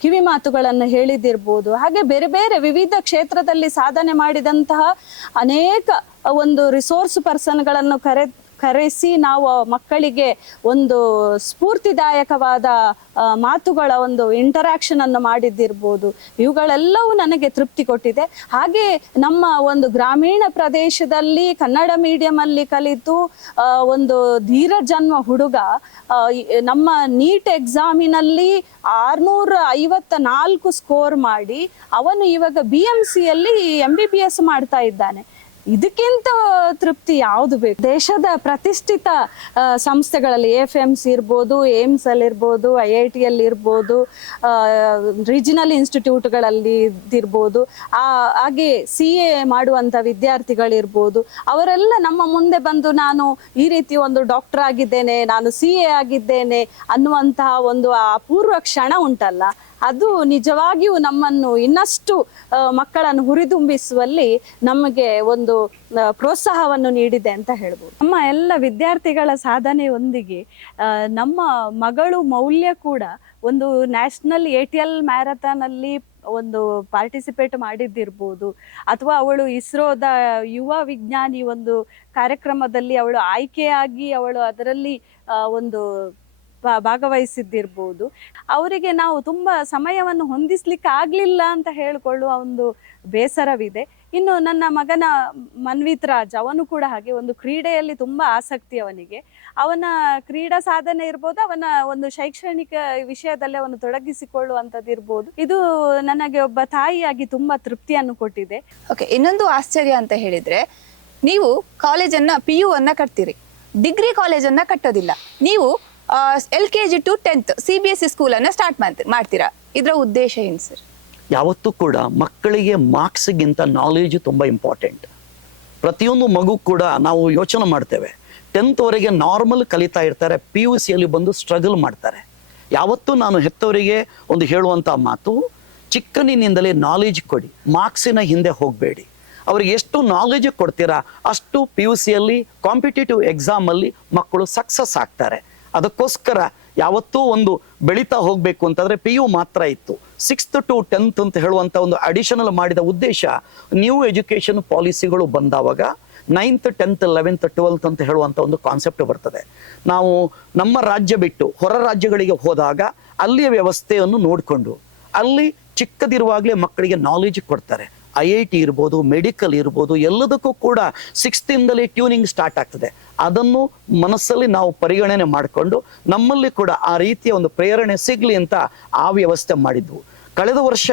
ಕಿವಿ ಮಾತುಗಳನ್ನು ಹೇಳಿದಿರ್ಬೋದು. ಹಾಗೆ ಬೇರೆ ಬೇರೆ ವಿವಿಧ ಕ್ಷೇತ್ರದಲ್ಲಿ ಸಾಧನೆ ಮಾಡಿದಂತಹ ಅನೇಕ ಒಂದು ರಿಸೋರ್ಸ್ ಪರ್ಸನ್ಗಳನ್ನು ಕರೆಸಿ ನಾವು ಮಕ್ಕಳಿಗೆ ಒಂದು ಸ್ಫೂರ್ತಿದಾಯಕವಾದ ಮಾತುಗಳ ಒಂದು ಇಂಟರಾಕ್ಷನ್ ಅನ್ನು ಮಾಡಿದ್ದಿರ್ಬೋದು. ಇವುಗಳೆಲ್ಲವೂ ನನಗೆ ತೃಪ್ತಿ ಕೊಟ್ಟಿದೆ. ಹಾಗೆ ನಮ್ಮ ಒಂದು ಗ್ರಾಮೀಣ ಪ್ರದೇಶದಲ್ಲಿ ಕನ್ನಡ ಮೀಡಿಯಂ ಅಲ್ಲಿ ಕಲಿತು ಒಂದು ಧೀರಜ್ ಅನ್ನುವ ಹುಡುಗ ನಮ್ಮ ನೀಟ್ ಎಕ್ಸಾಮಿನಲ್ಲಿ 654 ಸ್ಕೋರ್ ಮಾಡಿ ಅವನು ಇವಾಗ BMCಯಲ್ಲಿ MBBS ಮಾಡ್ತಾ ಇದ್ದಾನೆ. ಇದಕ್ಕಿಂತ ತೃಪ್ತಿ ಯಾವುದು ಬೇಕು? ದೇಶದ ಪ್ರತಿಷ್ಠಿತ ಸಂಸ್ಥೆಗಳಲ್ಲಿ AFMC ಇರ್ಬೋದು, ಏಮ್ಸ್ ಅಲ್ಲಿ ಇರ್ಬೋದು, IIT ಅಲ್ಲಿ ಇರ್ಬೋದು, ರೀಜನಲ್ ಇನ್ಸ್ಟಿಟ್ಯೂಟ್ಗಳಲ್ಲಿ ಇರ್ಬೋದು, ಹಾಗೆ CA ಮಾಡುವಂಥ ವಿದ್ಯಾರ್ಥಿಗಳಿರ್ಬೋದು, ಅವರೆಲ್ಲ ನಮ್ಮ ಮುಂದೆ ಬಂದು ನಾನು ಈ ರೀತಿ ಒಂದು ಡಾಕ್ಟರ್ ಆಗಿದ್ದೇನೆ, ನಾನು CA ಆಗಿದ್ದೇನೆ ಅನ್ನುವಂತಹ ಒಂದು ಅಪೂರ್ವ ಕ್ಷಣ ಉಂಟಲ್ಲ, ಅದು ನಿಜವಾಗಿಯೂ ನಮ್ಮನ್ನು ಇನ್ನಷ್ಟು ಮಕ್ಕಳನ್ನು ಹುರಿದುಂಬಿಸುವಲ್ಲಿ ನಮಗೆ ಒಂದು ಪ್ರೋತ್ಸಾಹವನ್ನು ನೀಡಿದೆ ಅಂತ ಹೇಳ್ಬೋದು. ನಮ್ಮ ಎಲ್ಲ ವಿದ್ಯಾರ್ಥಿಗಳ ಸಾಧನೆಯೊಂದಿಗೆ ನಮ್ಮ ಮಗಳು ಮೌಲ್ಯ ಕೂಡ ಒಂದು ನ್ಯಾಷನಲ್ ATL ಮ್ಯಾರಥಾನ್ ಅಲ್ಲಿ ಒಂದು ಪಾರ್ಟಿಸಿಪೇಟ್ ಮಾಡಿದ್ದಿರ್ಬೋದು, ಅಥವಾ ಅವಳು ಇಸ್ರೋದ ಯುವ ವಿಜ್ಞಾನಿ ಒಂದು ಕಾರ್ಯಕ್ರಮದಲ್ಲಿ ಅವಳು ಆಯ್ಕೆಯಾಗಿ ಅವಳು ಅದರಲ್ಲಿ ಒಂದು ಭಾಗವಹಿಸಿದ್ದಿರ್ಬೋದು. ಅವರಿಗೆ ನಾವು ತುಂಬ ಸಮಯವನ್ನು ಹೊಂದಿಸ್ಲಿಕ್ಕೆ ಆಗಲಿಲ್ಲ ಅಂತ ಹೇಳಿಕೊಳ್ಳುವ ಒಂದು ಬೇಸರವಿದೆ. ಇನ್ನು ನನ್ನ ಮಗನ ಮನ್ವಿತ್ ರಾಜ್, ಅವನು ಕೂಡ ಹಾಗೆ ಒಂದು ಕ್ರೀಡೆಯಲ್ಲಿ ತುಂಬ ಆಸಕ್ತಿ ಅವನಿಗೆ. ಅವನ ಕ್ರೀಡಾ ಸಾಧನೆ ಇರ್ಬೋದು, ಅವನ ಒಂದು ಶೈಕ್ಷಣಿಕ ವಿಷಯದಲ್ಲಿ ಅವನು ತೊಡಗಿಸಿಕೊಳ್ಳುವಂಥದ್ದು ಇರ್ಬೋದು. ಇದು ನನಗೆ ಒಬ್ಬ ತಾಯಿಯಾಗಿ ತುಂಬ ತೃಪ್ತಿಯನ್ನು ಕೊಟ್ಟಿದೆ. ಓಕೆ, ಇನ್ನೊಂದು ಆಶ್ಚರ್ಯ ಅಂತ ಹೇಳಿದ್ರೆ, ನೀವು ಕಾಲೇಜನ್ನ PU ಅನ್ನ ಕಟ್ತೀರಿ, ಡಿಗ್ರಿ ಕಾಲೇಜನ್ನ ಕಟ್ಟೋದಿಲ್ಲ. ನೀವು LKG to 10th CBSE ಸ್ಕೂಲನ್ನು ಸ್ಟಾರ್ಟ್ ಮಾಡ್ತೀರಾ. ಇದರ ಉದ್ದೇಶ ಏನು ಸರ್? ಯಾವತ್ತೂ ಕೂಡ ಮಕ್ಕಳಿಗೆ ಮಾರ್ಕ್ಸ್ಗಿಂತ ನಾಲೆಜ್ ತುಂಬ ಇಂಪಾರ್ಟೆಂಟ್. ಪ್ರತಿಯೊಂದು ಮಗು ಕೂಡ ನಾವು ಯೋಚನೆ ಮಾಡ್ತೇವೆ, 10th ವರೆಗೆ ನಾರ್ಮಲ್ ಕಲಿತಾ ಇರ್ತಾರೆ, PUCಯಲ್ಲಿ ಬಂದು ಸ್ಟ್ರಗಲ್ ಮಾಡ್ತಾರೆ. ಯಾವತ್ತೂ ನಾನು ಹೆತ್ತವರಿಗೆ ಒಂದು ಹೇಳುವಂಥ ಮಾತು, ಚಿಕ್ಕನಿನಿಂದಲೇ ನಾಲೆಜ್ ಕೊಡಿ, ಮಾರ್ಕ್ಸಿನ ಹಿಂದೆ ಹೋಗಬೇಡಿ. ಅವ್ರಿಗೆ ಎಷ್ಟು ನಾಲೆಜ್ ಕೊಡ್ತೀರಾ ಅಷ್ಟು PUCಯಲ್ಲಿ ಕಾಂಪಿಟೇಟಿವ್ ಎಕ್ಸಾಮಲ್ಲಿ ಮಕ್ಕಳು ಸಕ್ಸಸ್ ಆಗ್ತಾರೆ. ಅದಕ್ಕೋಸ್ಕರ ಯಾವತ್ತೂ ಒಂದು ಬೆಳೀತಾ ಹೋಗಬೇಕು ಅಂತಂದರೆ PU ಮಾತ್ರ ಇತ್ತು. 6th to 10th ಅಂತ ಹೇಳುವಂಥ ಒಂದು ಅಡಿಷನಲ್ ಮಾಡಿದ ಉದ್ದೇಶ, ನ್ಯೂ ಎಜುಕೇಷನ್ ಪಾಲಿಸಿಗಳು ಬಂದಾವಾಗ 9th 10th 11th 12th ಅಂತ ಹೇಳುವಂಥ ಒಂದು ಕಾನ್ಸೆಪ್ಟ್ ಬರ್ತದೆ. ನಾವು ನಮ್ಮ ರಾಜ್ಯ ಬಿಟ್ಟು ಹೊರ ರಾಜ್ಯಗಳಿಗೆ ಹೋದಾಗ ಅಲ್ಲಿಯ ವ್ಯವಸ್ಥೆಯನ್ನು ನೋಡಿಕೊಂಡು ಅಲ್ಲಿ ಚಿಕ್ಕದಿರುವಾಗಲೇ ಮಕ್ಕಳಿಗೆ ನಾಲೆಜ್ ಕೊಡ್ತಾರೆ. IIT ಇರ್ಬೋದು, ಮೆಡಿಕಲ್ ಇರ್ಬೋದು, ಎಲ್ಲದಕ್ಕೂ ಕೂಡ 6th ಇಂದಲೇ ಟ್ಯೂನಿಂಗ್ ಸ್ಟಾರ್ಟ್ ಆಗ್ತದೆ. ಅದನ್ನು ಮನಸ್ಸಲ್ಲಿ ನಾವು ಪರಿಗಣನೆ ಮಾಡಿಕೊಂಡು ನಮ್ಮಲ್ಲಿ ಕೂಡ ಆ ರೀತಿಯ ಒಂದು ಪ್ರೇರಣೆ ಸಿಗಲಿ ಅಂತ ಆ ವ್ಯವಸ್ಥೆ ಮಾಡಿದ್ವು. ಕಳೆದ ವರ್ಷ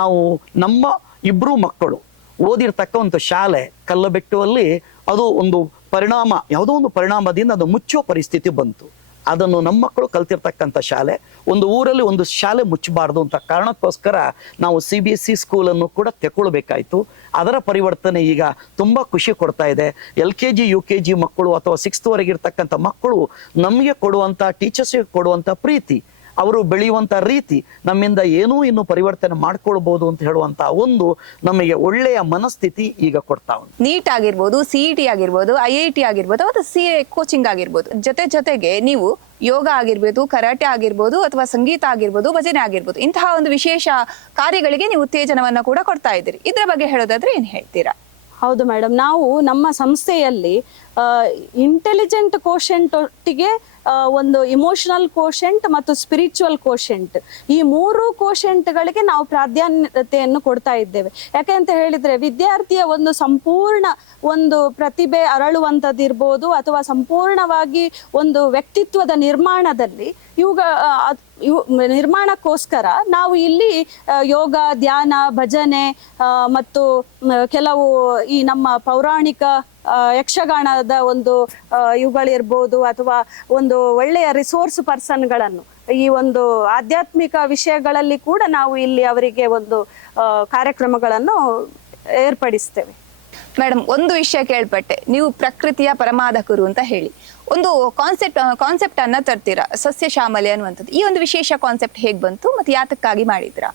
ನಾವು ನಮ್ಮ 2 ಮಕ್ಕಳು ಓದಿರ್ತಕ್ಕ ಒಂದು ಶಾಲೆ ಕಲ್ಲಬೆಟ್ಟುವಲ್ಲಿ ಅದು ಒಂದು ಪರಿಣಾಮ, ಯಾವುದೋ ಒಂದು ಪರಿಣಾಮದಿಂದ ಅದು ಮುಚ್ಚುವ ಪರಿಸ್ಥಿತಿ ಬಂತು. ಅದನ್ನು ನಮ್ಮ ಮಕ್ಕಳು ಕಲ್ತಿರ್ತಕ್ಕಂಥ ಶಾಲೆ, ಒಂದು ಊರಲ್ಲಿ ಒಂದು ಶಾಲೆ ಮುಚ್ಚಬಾರ್ದು ಅಂತ ಕಾರಣಕ್ಕೋಸ್ಕರ ನಾವು CBSE ಸ್ಕೂಲನ್ನು ಕೂಡ ತೆಗೊಳ್ಬೇಕಾಯಿತು. ಅದರ ಪರಿವರ್ತನೆ ಈಗ ತುಂಬ ಖುಷಿ ಕೊಡ್ತಾ ಇದೆ. LKG UKG ಮಕ್ಕಳು ಅಥವಾ 6th ವರೆಗೆ ಇರ್ತಕ್ಕಂಥ ಮಕ್ಕಳು ನಮಗೆ ಕೊಡುವಂಥ, ಟೀಚರ್ಸ್ಗೆ ಕೊಡುವಂಥ ಪ್ರೀತಿ, ಅವರು ಬೆಳೆಯುವಂಥ ರೀತಿ ನಮ್ಮಿಂದ ಏನೂ ಇನ್ನು ಪರಿವರ್ತನೆ ಮಾಡ್ಕೊಳ್ಬೋದು ಅಂತ ಹೇಳುವಂಥ ಒಂದು ನಮಗೆ ಒಳ್ಳೆಯ ಮನಸ್ಥಿತಿ ಈಗ ಕೊಡ್ತಾ ಉಂಟು. ನೀಟ್ ಆಗಿರ್ಬೋದು, CET ಆಗಿರ್ಬೋದು, IIT ಆಗಿರ್ಬೋದು, ಅಥವಾ CA ಕೋಚಿಂಗ್ ಆಗಿರ್ಬೋದು, ಜೊತೆಗೆ ನೀವು ಯೋಗ ಆಗಿರ್ಬೋದು, ಕರಾಟೆ ಆಗಿರ್ಬೋದು, ಅಥವಾ ಸಂಗೀತ ಆಗಿರ್ಬೋದು, ಭಜನೆ ಆಗಿರ್ಬೋದು, ಇಂತಹ ಒಂದು ವಿಶೇಷ ಕಾರ್ಯಗಳಿಗೆ ನೀವು ಉತ್ತೇಜನವನ್ನ ಕೂಡ ಕೊಡ್ತಾ ಇದ್ದೀರಿ. ಇದರ ಬಗ್ಗೆ ಹೇಳೋದಾದ್ರೆ ಏನ್ ಹೇಳ್ತೀರಾ? ಹೌದು ಮೇಡಮ್, ನಾವು ನಮ್ಮ ಸಂಸ್ಥೆಯಲ್ಲಿ ಇಂಟೆಲಿಜೆಂಟ್ ಕೋಶೆಂಟ್ ಒಟ್ಟಿಗೆ ಒಂದು ಇಮೋಷನಲ್ ಕೋಶೆಂಟ್ ಮತ್ತು ಸ್ಪಿರಿಚುವಲ್ ಕೋಶೆಂಟ್, ಈ 3 ಕೋಶೆಂಟ್ಗಳಿಗೆ ನಾವು ಪ್ರಾಧಾನ್ಯತೆಯನ್ನು ಕೊಡ್ತಾ ಇದ್ದೇವೆ. ಯಾಕೆಂತ ಹೇಳಿದ್ರೆ ವಿದ್ಯಾರ್ಥಿಯ ಒಂದು ಸಂಪೂರ್ಣ ಒಂದು ಪ್ರತಿಭೆ ಅರಳುವಂಥದ್ದಿರ್ಬೋದು, ಅಥವಾ ಸಂಪೂರ್ಣವಾಗಿ ಒಂದು ವ್ಯಕ್ತಿತ್ವದ ನಿರ್ಮಾಣದಲ್ಲಿ ನಿರ್ಮಾಣಕ್ಕೋಸ್ಕರ ನಾವು ಇಲ್ಲಿ ಯೋಗ, ಧ್ಯಾನ, ಭಜನೆ ಮತ್ತು ಕೆಲವು ಈ ನಮ್ಮ ಪೌರಾಣಿಕ ಯಕ್ಷಗಾನದ ಒಂದು ಇವುಗಳಿರ್ಬೋದು, ಅಥವಾ ಒಂದು ಒಳ್ಳೆಯ ರಿಸೋರ್ಸ್ ಪರ್ಸನ್ಗಳನ್ನು ಈ ಒಂದು ಆಧ್ಯಾತ್ಮಿಕ ವಿಷಯಗಳಲ್ಲಿ ಕೂಡ ನಾವು ಇಲ್ಲಿ ಅವರಿಗೆ ಒಂದು ಕಾರ್ಯಕ್ರಮಗಳನ್ನು ಏರ್ಪಡಿಸ್ತೇವೆ. ಮೇಡಮ್, ಒಂದು ವಿಷಯ ಕೇಳ್ಪಟ್ಟೆ, ನೀವು ಪ್ರಕೃತಿಯ ಪರಮಾಧಕರು ಅಂತ ಹೇಳಿ ಒಂದು ಕಾನ್ಸೆಪ್ಟ್ ಅನ್ನ ತರ್ತೀರಾ, ಸಸ್ಯ ಶ್ಯಾಮಲೆ ಅನ್ನುವಂಥದ್ದು. ಈ ಒಂದು ವಿಶೇಷ ಕಾನ್ಸೆಪ್ಟ್ ಹೇಗೆ ಬಂತು ಮತ್ತು ಯಾತಕ್ಕಾಗಿ ಮಾಡಿದ್ರಾ?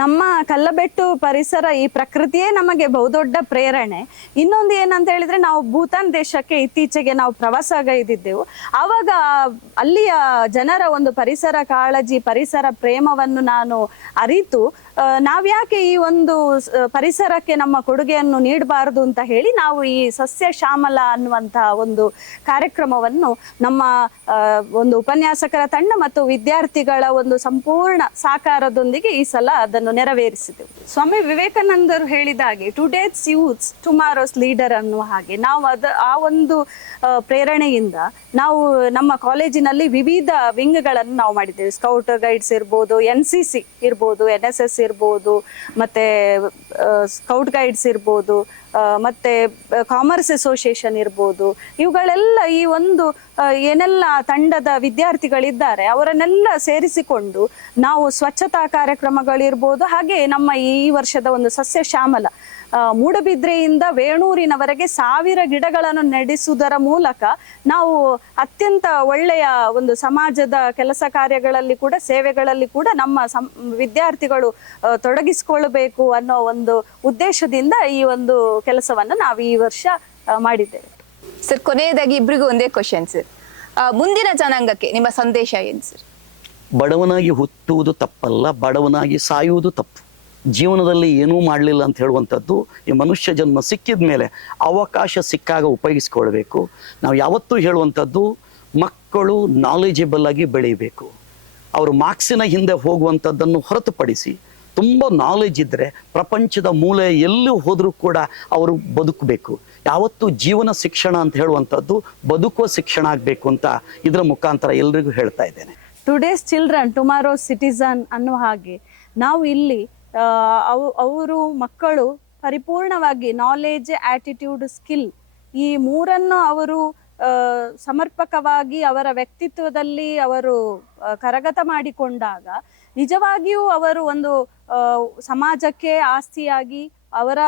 ನಮ್ಮ ಕಲ್ಲಬೆಟ್ಟು ಪರಿಸರ, ಈ ಪ್ರಕೃತಿಯೇ ನಮಗೆ ಬಹುದೊಡ್ಡ ಪ್ರೇರಣೆ. ಇನ್ನೊಂದು ಏನಂತ ಹೇಳಿದ್ರೆ, ನಾವು ಭೂತಾನ್ ದೇಶಕ್ಕೆ ಇತ್ತೀಚೆಗೆ ನಾವು ಪ್ರವಾಸಗೈದಿದ್ದೆವು. ಆವಾಗ ಅಲ್ಲಿಯ ಜನರ ಒಂದು ಪರಿಸರ ಕಾಳಜಿ, ಪರಿಸರ ಪ್ರೇಮವನ್ನು ನಾನು ಅರಿತು, ನಾವ್ಯಾಕೆ ಈ ಒಂದು ಪರಿಸರಕ್ಕೆ ನಮ್ಮ ಕೊಡುಗೆಯನ್ನು ನೀಡಬಾರದು ಅಂತ ಹೇಳಿ ನಾವು ಈ ಸಸ್ಯ ಶ್ಯಾಮಲ ಅನ್ನುವಂತಹ ಒಂದು ಕಾರ್ಯಕ್ರಮವನ್ನು ನಮ್ಮ ಒಂದು ಉಪನ್ಯಾಸಕರ ತಂಡ ಮತ್ತು ವಿದ್ಯಾರ್ಥಿಗಳ ಒಂದು ಸಂಪೂರ್ಣ ಸಹಕಾರದೊಂದಿಗೆ ಈ ಸಲ ಅದನ್ನು ನೆರವೇರಿಸಿದೆವು. ಸ್ವಾಮಿ ವಿವೇಕಾನಂದರು ಹೇಳಿದ ಹಾಗೆ, ಟುಡೇಸ್ ಯೂತ್ಸ್ ಟುಮಾರೋಸ್ ಲೀಡರ್ ಅನ್ನುವ ಹಾಗೆ ನಾವು ಆ ಒಂದು ಪ್ರೇರಣೆಯಿಂದ ನಾವು ನಮ್ಮ ಕಾಲೇಜಿನಲ್ಲಿ ವಿವಿಧ ವಿಂಗ್ಗಳನ್ನು ನಾವು ಮಾಡಿದ್ದೇವೆ. ಸ್ಕೌಟ್ ಗೈಡ್ಸ್ ಇರ್ಬೋದು, NCC ಇರ್ಬೋದು, NSS ಇರ್ಬೋದು, ಮತ್ತೆ ಸ್ಕೌಟ್ ಗೈಡ್ಸ್ ಇರ್ಬೋದು, ಮತ್ತೆ ಕಾಮರ್ಸ್ ಅಸೋಸಿಯೇಷನ್ ಇರ್ಬೋದು. ಇವುಗಳೆಲ್ಲ ಈ ಒಂದು ಏನೆಲ್ಲ ತಂಡದ ವಿದ್ಯಾರ್ಥಿಗಳಿದ್ದಾರೆ ಅವರನ್ನೆಲ್ಲ ಸೇರಿಸಿಕೊಂಡು ನಾವು ಸ್ವಚ್ಛತಾ ಕಾರ್ಯಕ್ರಮಗಳಿರ್ಬೋದು, ಹಾಗೆ ನಮ್ಮ ಈ ವರ್ಷದ ಒಂದು ಸಸ್ಯ ಶ್ಯಾಮಲ ಮೂಡಬಿದ್ರೆಯಿಂದ ವೇಣೂರಿನವರೆಗೆ 1000 ಗಿಡಗಳನ್ನು ನೆಡೆಸುವುದರ ಮೂಲಕ ನಾವು ಅತ್ಯಂತ ಒಳ್ಳೆಯ ಒಂದು ಸಮಾಜದ ಕೆಲಸ ಕಾರ್ಯಗಳಲ್ಲಿ ಕೂಡ ಸೇವೆಗಳಲ್ಲಿ ಕೂಡ ನಮ್ಮ ವಿದ್ಯಾರ್ಥಿಗಳು ತೊಡಗಿಸಿಕೊಳ್ಳಬೇಕು ಅನ್ನೋ ಒಂದು ಉದ್ದೇಶದಿಂದ ಈ ಒಂದು ಕೆಲಸವನ್ನು ನಾವು ಈ ವರ್ಷ ಮಾಡಿದ್ದೇವೆ. ಸರ್, ಕೊನೆಯದಾಗಿ ಇಬ್ಬರಿಗೂ ಒಂದೇ ಕ್ವಶನ್ ಸರ್. ಮುಂದಿನ ಜನಾಂಗಕ್ಕೆ ನಿಮ್ಮ ಸಂದೇಶ ಏನು ಸರ್? ಬಡವನಾಗಿ ಹುಟ್ಟುವುದು ತಪ್ಪಲ್ಲ, ಬಡವನಾಗಿ ಸಾಯುವುದು ತಪ್ಪು. ಜೀವನದಲ್ಲಿ ಏನೂ ಮಾಡಲಿಲ್ಲ ಅಂತ ಹೇಳುವಂಥದ್ದು, ಈ ಮನುಷ್ಯ ಜನ್ಮ ಸಿಕ್ಕಿದ ಮೇಲೆ ಅವಕಾಶ ಸಿಕ್ಕಾಗ ಉಪಯೋಗಿಸ್ಕೊಳ್ಬೇಕು. ನಾವು ಯಾವತ್ತೂ ಹೇಳುವಂಥದ್ದು, ಮಕ್ಕಳು ನಾಲೆಜಬಲ್ ಆಗಿ ಬೆಳೀಬೇಕು. ಅವರು ಮಾರ್ಕ್ಸಿನ ಹಿಂದೆ ಹೋಗುವಂಥದ್ದನ್ನು ಹೊರತುಪಡಿಸಿ ತುಂಬ ನಾಲೆಜ್ ಇದ್ದರೆ ಪ್ರಪಂಚದ ಮೂಲೆ ಎಲ್ಲೂ ಹೋದರೂ ಕೂಡ ಅವರು ಬದುಕಬೇಕು. ಯಾವತ್ತೂ ಜೀವನ ಶಿಕ್ಷಣ ಅಂತ ಹೇಳುವಂಥದ್ದು ಬದುಕುವ ಶಿಕ್ಷಣ ಆಗಬೇಕು ಅಂತ ಇದರ ಮುಖಾಂತರ ಎಲ್ರಿಗೂ ಹೇಳ್ತಾ ಇದ್ದೇನೆ. ಟುಡೇಸ್ ಚಿಲ್ಡ್ರನ್ ಟುಮಾರೋ ಸಿಟಿಸನ್ ಅನ್ನುವ ಹಾಗೆ ನಾವು ಇಲ್ಲಿ ಅವರು ಮಕ್ಕಳು ಪರಿಪೂರ್ಣವಾಗಿ ನಾಲೆಜ್, ಆಟಿಟ್ಯೂಡ್, ಸ್ಕಿಲ್ ಈ ಮೂರನ್ನು ಅವರು ಸಮರ್ಪಕವಾಗಿ ಅವರ ವ್ಯಕ್ತಿತ್ವದಲ್ಲಿ ಅವರು ಕರಗತ ಮಾಡಿಕೊಂಡಾಗ ನಿಜವಾಗಿಯೂ ಅವರು ಒಂದು ಸಮಾಜಕ್ಕೆ ಆಸ್ತಿಯಾಗಿ ಅವರ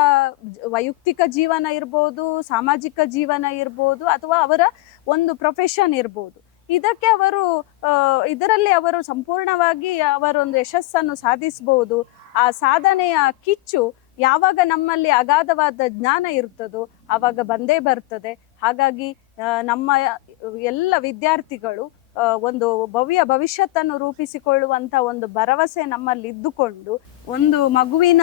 ವೈಯಕ್ತಿಕ ಜೀವನ ಇರ್ಬೋದು, ಸಾಮಾಜಿಕ ಜೀವನ ಇರ್ಬೋದು, ಅಥವಾ ಅವರ ಒಂದು ಪ್ರೊಫೆಷನ್ ಇರ್ಬೋದು, ಇದರಲ್ಲಿ ಅವರು ಸಂಪೂರ್ಣವಾಗಿ ಅವರೊಂದು ಯಶಸ್ಸನ್ನು ಸಾಧಿಸಬಹುದು. ಆ ಸಾಧನೆಯ ಕಿಚ್ಚು ಯಾವಾಗ ನಮ್ಮಲ್ಲಿ ಅಗಾಧವಾದ ಜ್ಞಾನ ಇರ್ತದೋ ಆವಾಗ ಬಂದೇ ಬರ್ತದೆ. ಹಾಗಾಗಿ ನಮ್ಮ ಎಲ್ಲ ವಿದ್ಯಾರ್ಥಿಗಳು ಒಂದು ಭವ್ಯ ಭವಿಷ್ಯತ್ತನ್ನು ರೂಪಿಸಿಕೊಳ್ಳುವಂತ ಒಂದು ಭರವಸೆ ನಮ್ಮಲ್ಲಿ ಇದ್ದುಕೊಂಡು, ಒಂದು ಮಗುವಿನ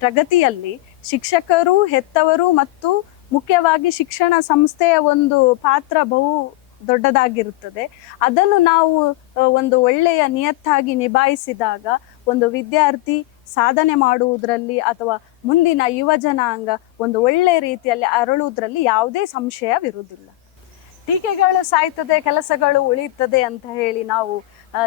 ಪ್ರಗತಿಯಲ್ಲಿ ಶಿಕ್ಷಕರು, ಹೆತ್ತವರು ಮತ್ತು ಮುಖ್ಯವಾಗಿ ಶಿಕ್ಷಣ ಸಂಸ್ಥೆಯ ಒಂದು ಪಾತ್ರ ಬಹು ದೊಡ್ಡದಾಗಿರುತ್ತದೆ. ಅದನ್ನು ನಾವು ಒಂದು ಒಳ್ಳೆಯ ನಿಯತ್ತಾಗಿ ನಿಭಾಯಿಸಿದಾಗ ಒಂದು ವಿದ್ಯಾರ್ಥಿ ಸಾಧನೆ ಮಾಡುವುದರಲ್ಲಿ ಅಥವಾ ಮುಂದಿನ ಯುವ ಜನಾಂಗ ಒಂದು ಒಳ್ಳೆ ರೀತಿಯಲ್ಲಿ ಅರಳುವುದರಲ್ಲಿ ಯಾವುದೇ ಸಂಶಯವಿರುವುದಿಲ್ಲ. ಟೀಕೆಗಳು ಸಾಯ್ತದೆ, ಕೆಲಸಗಳು ಉಳಿಯುತ್ತದೆ ಅಂತ ಹೇಳಿ ನಾವು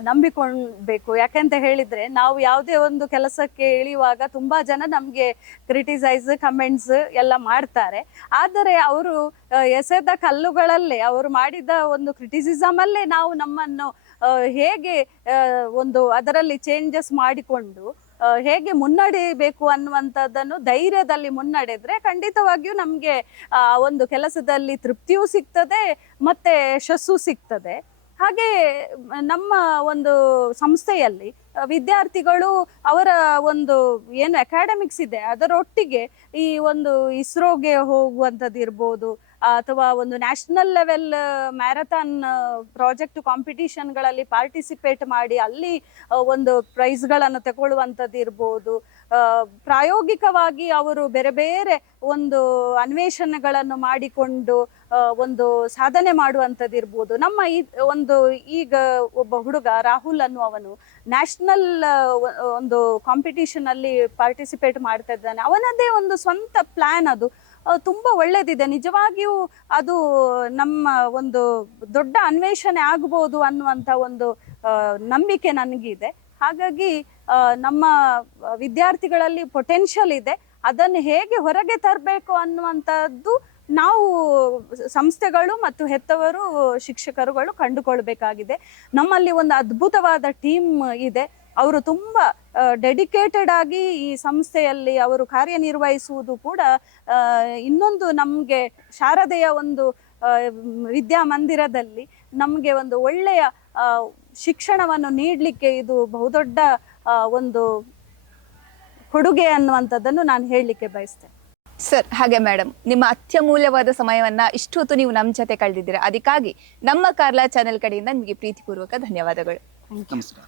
ನಂಬಿಕೊಳ್ಬೇಕು. ಯಾಕೆಂತ ಹೇಳಿದ್ರೆ ನಾವು ಯಾವುದೇ ಒಂದು ಕೆಲಸಕ್ಕೆ ಇಳಿಯುವಾಗ ತುಂಬಾ ಜನ ನಮ್ಗೆ ಕ್ರಿಟಿಸೈಸ್, ಕಮೆಂಟ್ಸ್ ಎಲ್ಲ ಮಾಡ್ತಾರೆ. ಆದರೆ ಅವರು ಎಸೆದ ಕಲ್ಲುಗಳಲ್ಲೇ, ಅವರು ಮಾಡಿದ ಒಂದು ಕ್ರಿಟಿಸಿಸಮ್ ಅಲ್ಲೇ ನಾವು ನಮ್ಮನ್ನು ಹೇಗೆ ಒಂದು ಅದರಲ್ಲಿ ಚೇಂಜಸ್ ಮಾಡಿಕೊಂಡು ಹೇಗೆ ಮುನ್ನಡೆಯಬೇಕು ಅನ್ನುವಂಥದ್ದನ್ನು ಧೈರ್ಯದಲ್ಲಿ ಮುನ್ನಡೆದ್ರೆ ಖಂಡಿತವಾಗಿಯೂ ನಮಗೆ ಒಂದು ಕೆಲಸದಲ್ಲಿ ತೃಪ್ತಿಯೂ ಸಿಗ್ತದೆ ಮತ್ತೆ ಯಶಸ್ಸು ಸಿಗ್ತದೆ. ಹಾಗೆ ನಮ್ಮ ಒಂದು ಸಂಸ್ಥೆಯಲ್ಲಿ ವಿದ್ಯಾರ್ಥಿಗಳು ಅವರ ಒಂದು ಏನು ಅಕಾಡೆಮಿಕ್ಸ್ ಇದೆ ಅದರೊಟ್ಟಿಗೆ ಈ ಒಂದು ಇಸ್ರೋಗೆ ಹೋಗುವಂಥದ್ದು ಇರ್ಬೋದು, ಅಥವಾ ಒಂದು ನ್ಯಾಷನಲ್ ಲೆವೆಲ್ ಮ್ಯಾರಥಾನ್ ಪ್ರಾಜೆಕ್ಟ್ ಕಾಂಪಿಟಿಷನ್ಗಳಲ್ಲಿ ಪಾರ್ಟಿಸಿಪೇಟ್ ಮಾಡಿ ಅಲ್ಲಿ ಒಂದು ಪ್ರೈಸ್ಗಳನ್ನು ತಗೊಳ್ಳುವಂಥದ್ದು ಇರ್ಬೋದು. ಪ್ರಾಯೋಗಿಕವಾಗಿ ಅವರು ಬೇರೆ ಬೇರೆ ಒಂದು ಅನ್ವೇಷಣೆಗಳನ್ನು ಮಾಡಿಕೊಂಡು ಒಂದು ಸಾಧನೆ ಮಾಡುವಂಥದ್ದು ಇರ್ಬೋದು. ನಮ್ಮ ಈಗ ಒಬ್ಬ ಹುಡುಗ ರಾಹುಲ್ ಅನ್ನುವವನು ನ್ಯಾಷನಲ್ ಒಂದು ಕಾಂಪಿಟಿಷನ್ ಅಲ್ಲಿ ಪಾರ್ಟಿಸಿಪೇಟ್ ಮಾಡ್ತಾ ಇದ್ದಾನೆ. ಅವನದೇ ಒಂದು ಸ್ವಂತ ಪ್ಲಾನ್, ಅದು ತುಂಬಾ ಒಳ್ಳೇದಿದೆ. ನಿಜವಾಗಿಯೂ ಅದು ನಮ್ಮ ಒಂದು ದೊಡ್ಡ ಅನ್ವೇಷಣೆ ಆಗ್ಬೋದು ಅನ್ನುವಂಥ ಒಂದು ನಂಬಿಕೆ ನನಗಿದೆ. ಹಾಗಾಗಿ ನಮ್ಮ ವಿದ್ಯಾರ್ಥಿಗಳಲ್ಲಿ ಪೊಟೆನ್ಷಿಯಲ್ ಇದೆ, ಅದನ್ನು ಹೇಗೆ ಹೊರಗೆ ತರಬೇಕು ಅನ್ನುವಂಥದ್ದು ನಾವು ಸಂಸ್ಥೆಗಳು ಮತ್ತು ಹೆತ್ತವರು, ಶಿಕ್ಷಕರುಗಳು ಕಂಡುಕೊಳ್ಬೇಕಾಗಿದೆ. ನಮ್ಮಲ್ಲಿ ಒಂದು ಅದ್ಭುತವಾದ ಟೀಮ್ ಇದೆ. ಅವರು ತುಂಬ ಡೆಡಿಕೇಟೆಡ್ ಆಗಿ ಈ ಸಂಸ್ಥೆಯಲ್ಲಿ ಅವರು ಕಾರ್ಯನಿರ್ವಹಿಸುವುದು ಕೂಡ ಇನ್ನೊಂದು ನಮಗೆ ಶಾರದೆಯ ಒಂದು ವಿದ್ಯಾಮಂದಿರದಲ್ಲಿ ನಮಗೆ ಒಂದು ಒಳ್ಳೆಯ ಶಿಕ್ಷಣವನ್ನು ನೀಡಲಿಕ್ಕೆ ಇದು ಬಹುದೊಡ್ಡ ಒಂದು ಕೊಡುಗೆ ಅನ್ನುವಂಥದ್ದನ್ನು ನಾನು ಹೇಳಲಿಕ್ಕೆ ಬಯಸ್ತೇನೆ. ಸರ್, ಹಾಗೆ ಮೇಡಮ್, ನಿಮ್ಮ ಅತ್ಯಮೂಲ್ಯವಾದ ಸಮಯವನ್ನ ಇಷ್ಟು ಹೊತ್ತು ನೀವು ನಮ್ಮ ಜೊತೆ ಕಳೆದಿದ್ದೀರಾ. ಅದಕ್ಕಾಗಿ ನಮ್ಮ ಕಾರ್ಲಾ ಚಾನೆಲ್ ಕಡೆಯಿಂದ ನಿಮಗೆ ಪ್ರೀತಿಪೂರ್ವಕ ಧನ್ಯವಾದಗಳು. ನಮಸ್ಕಾರ.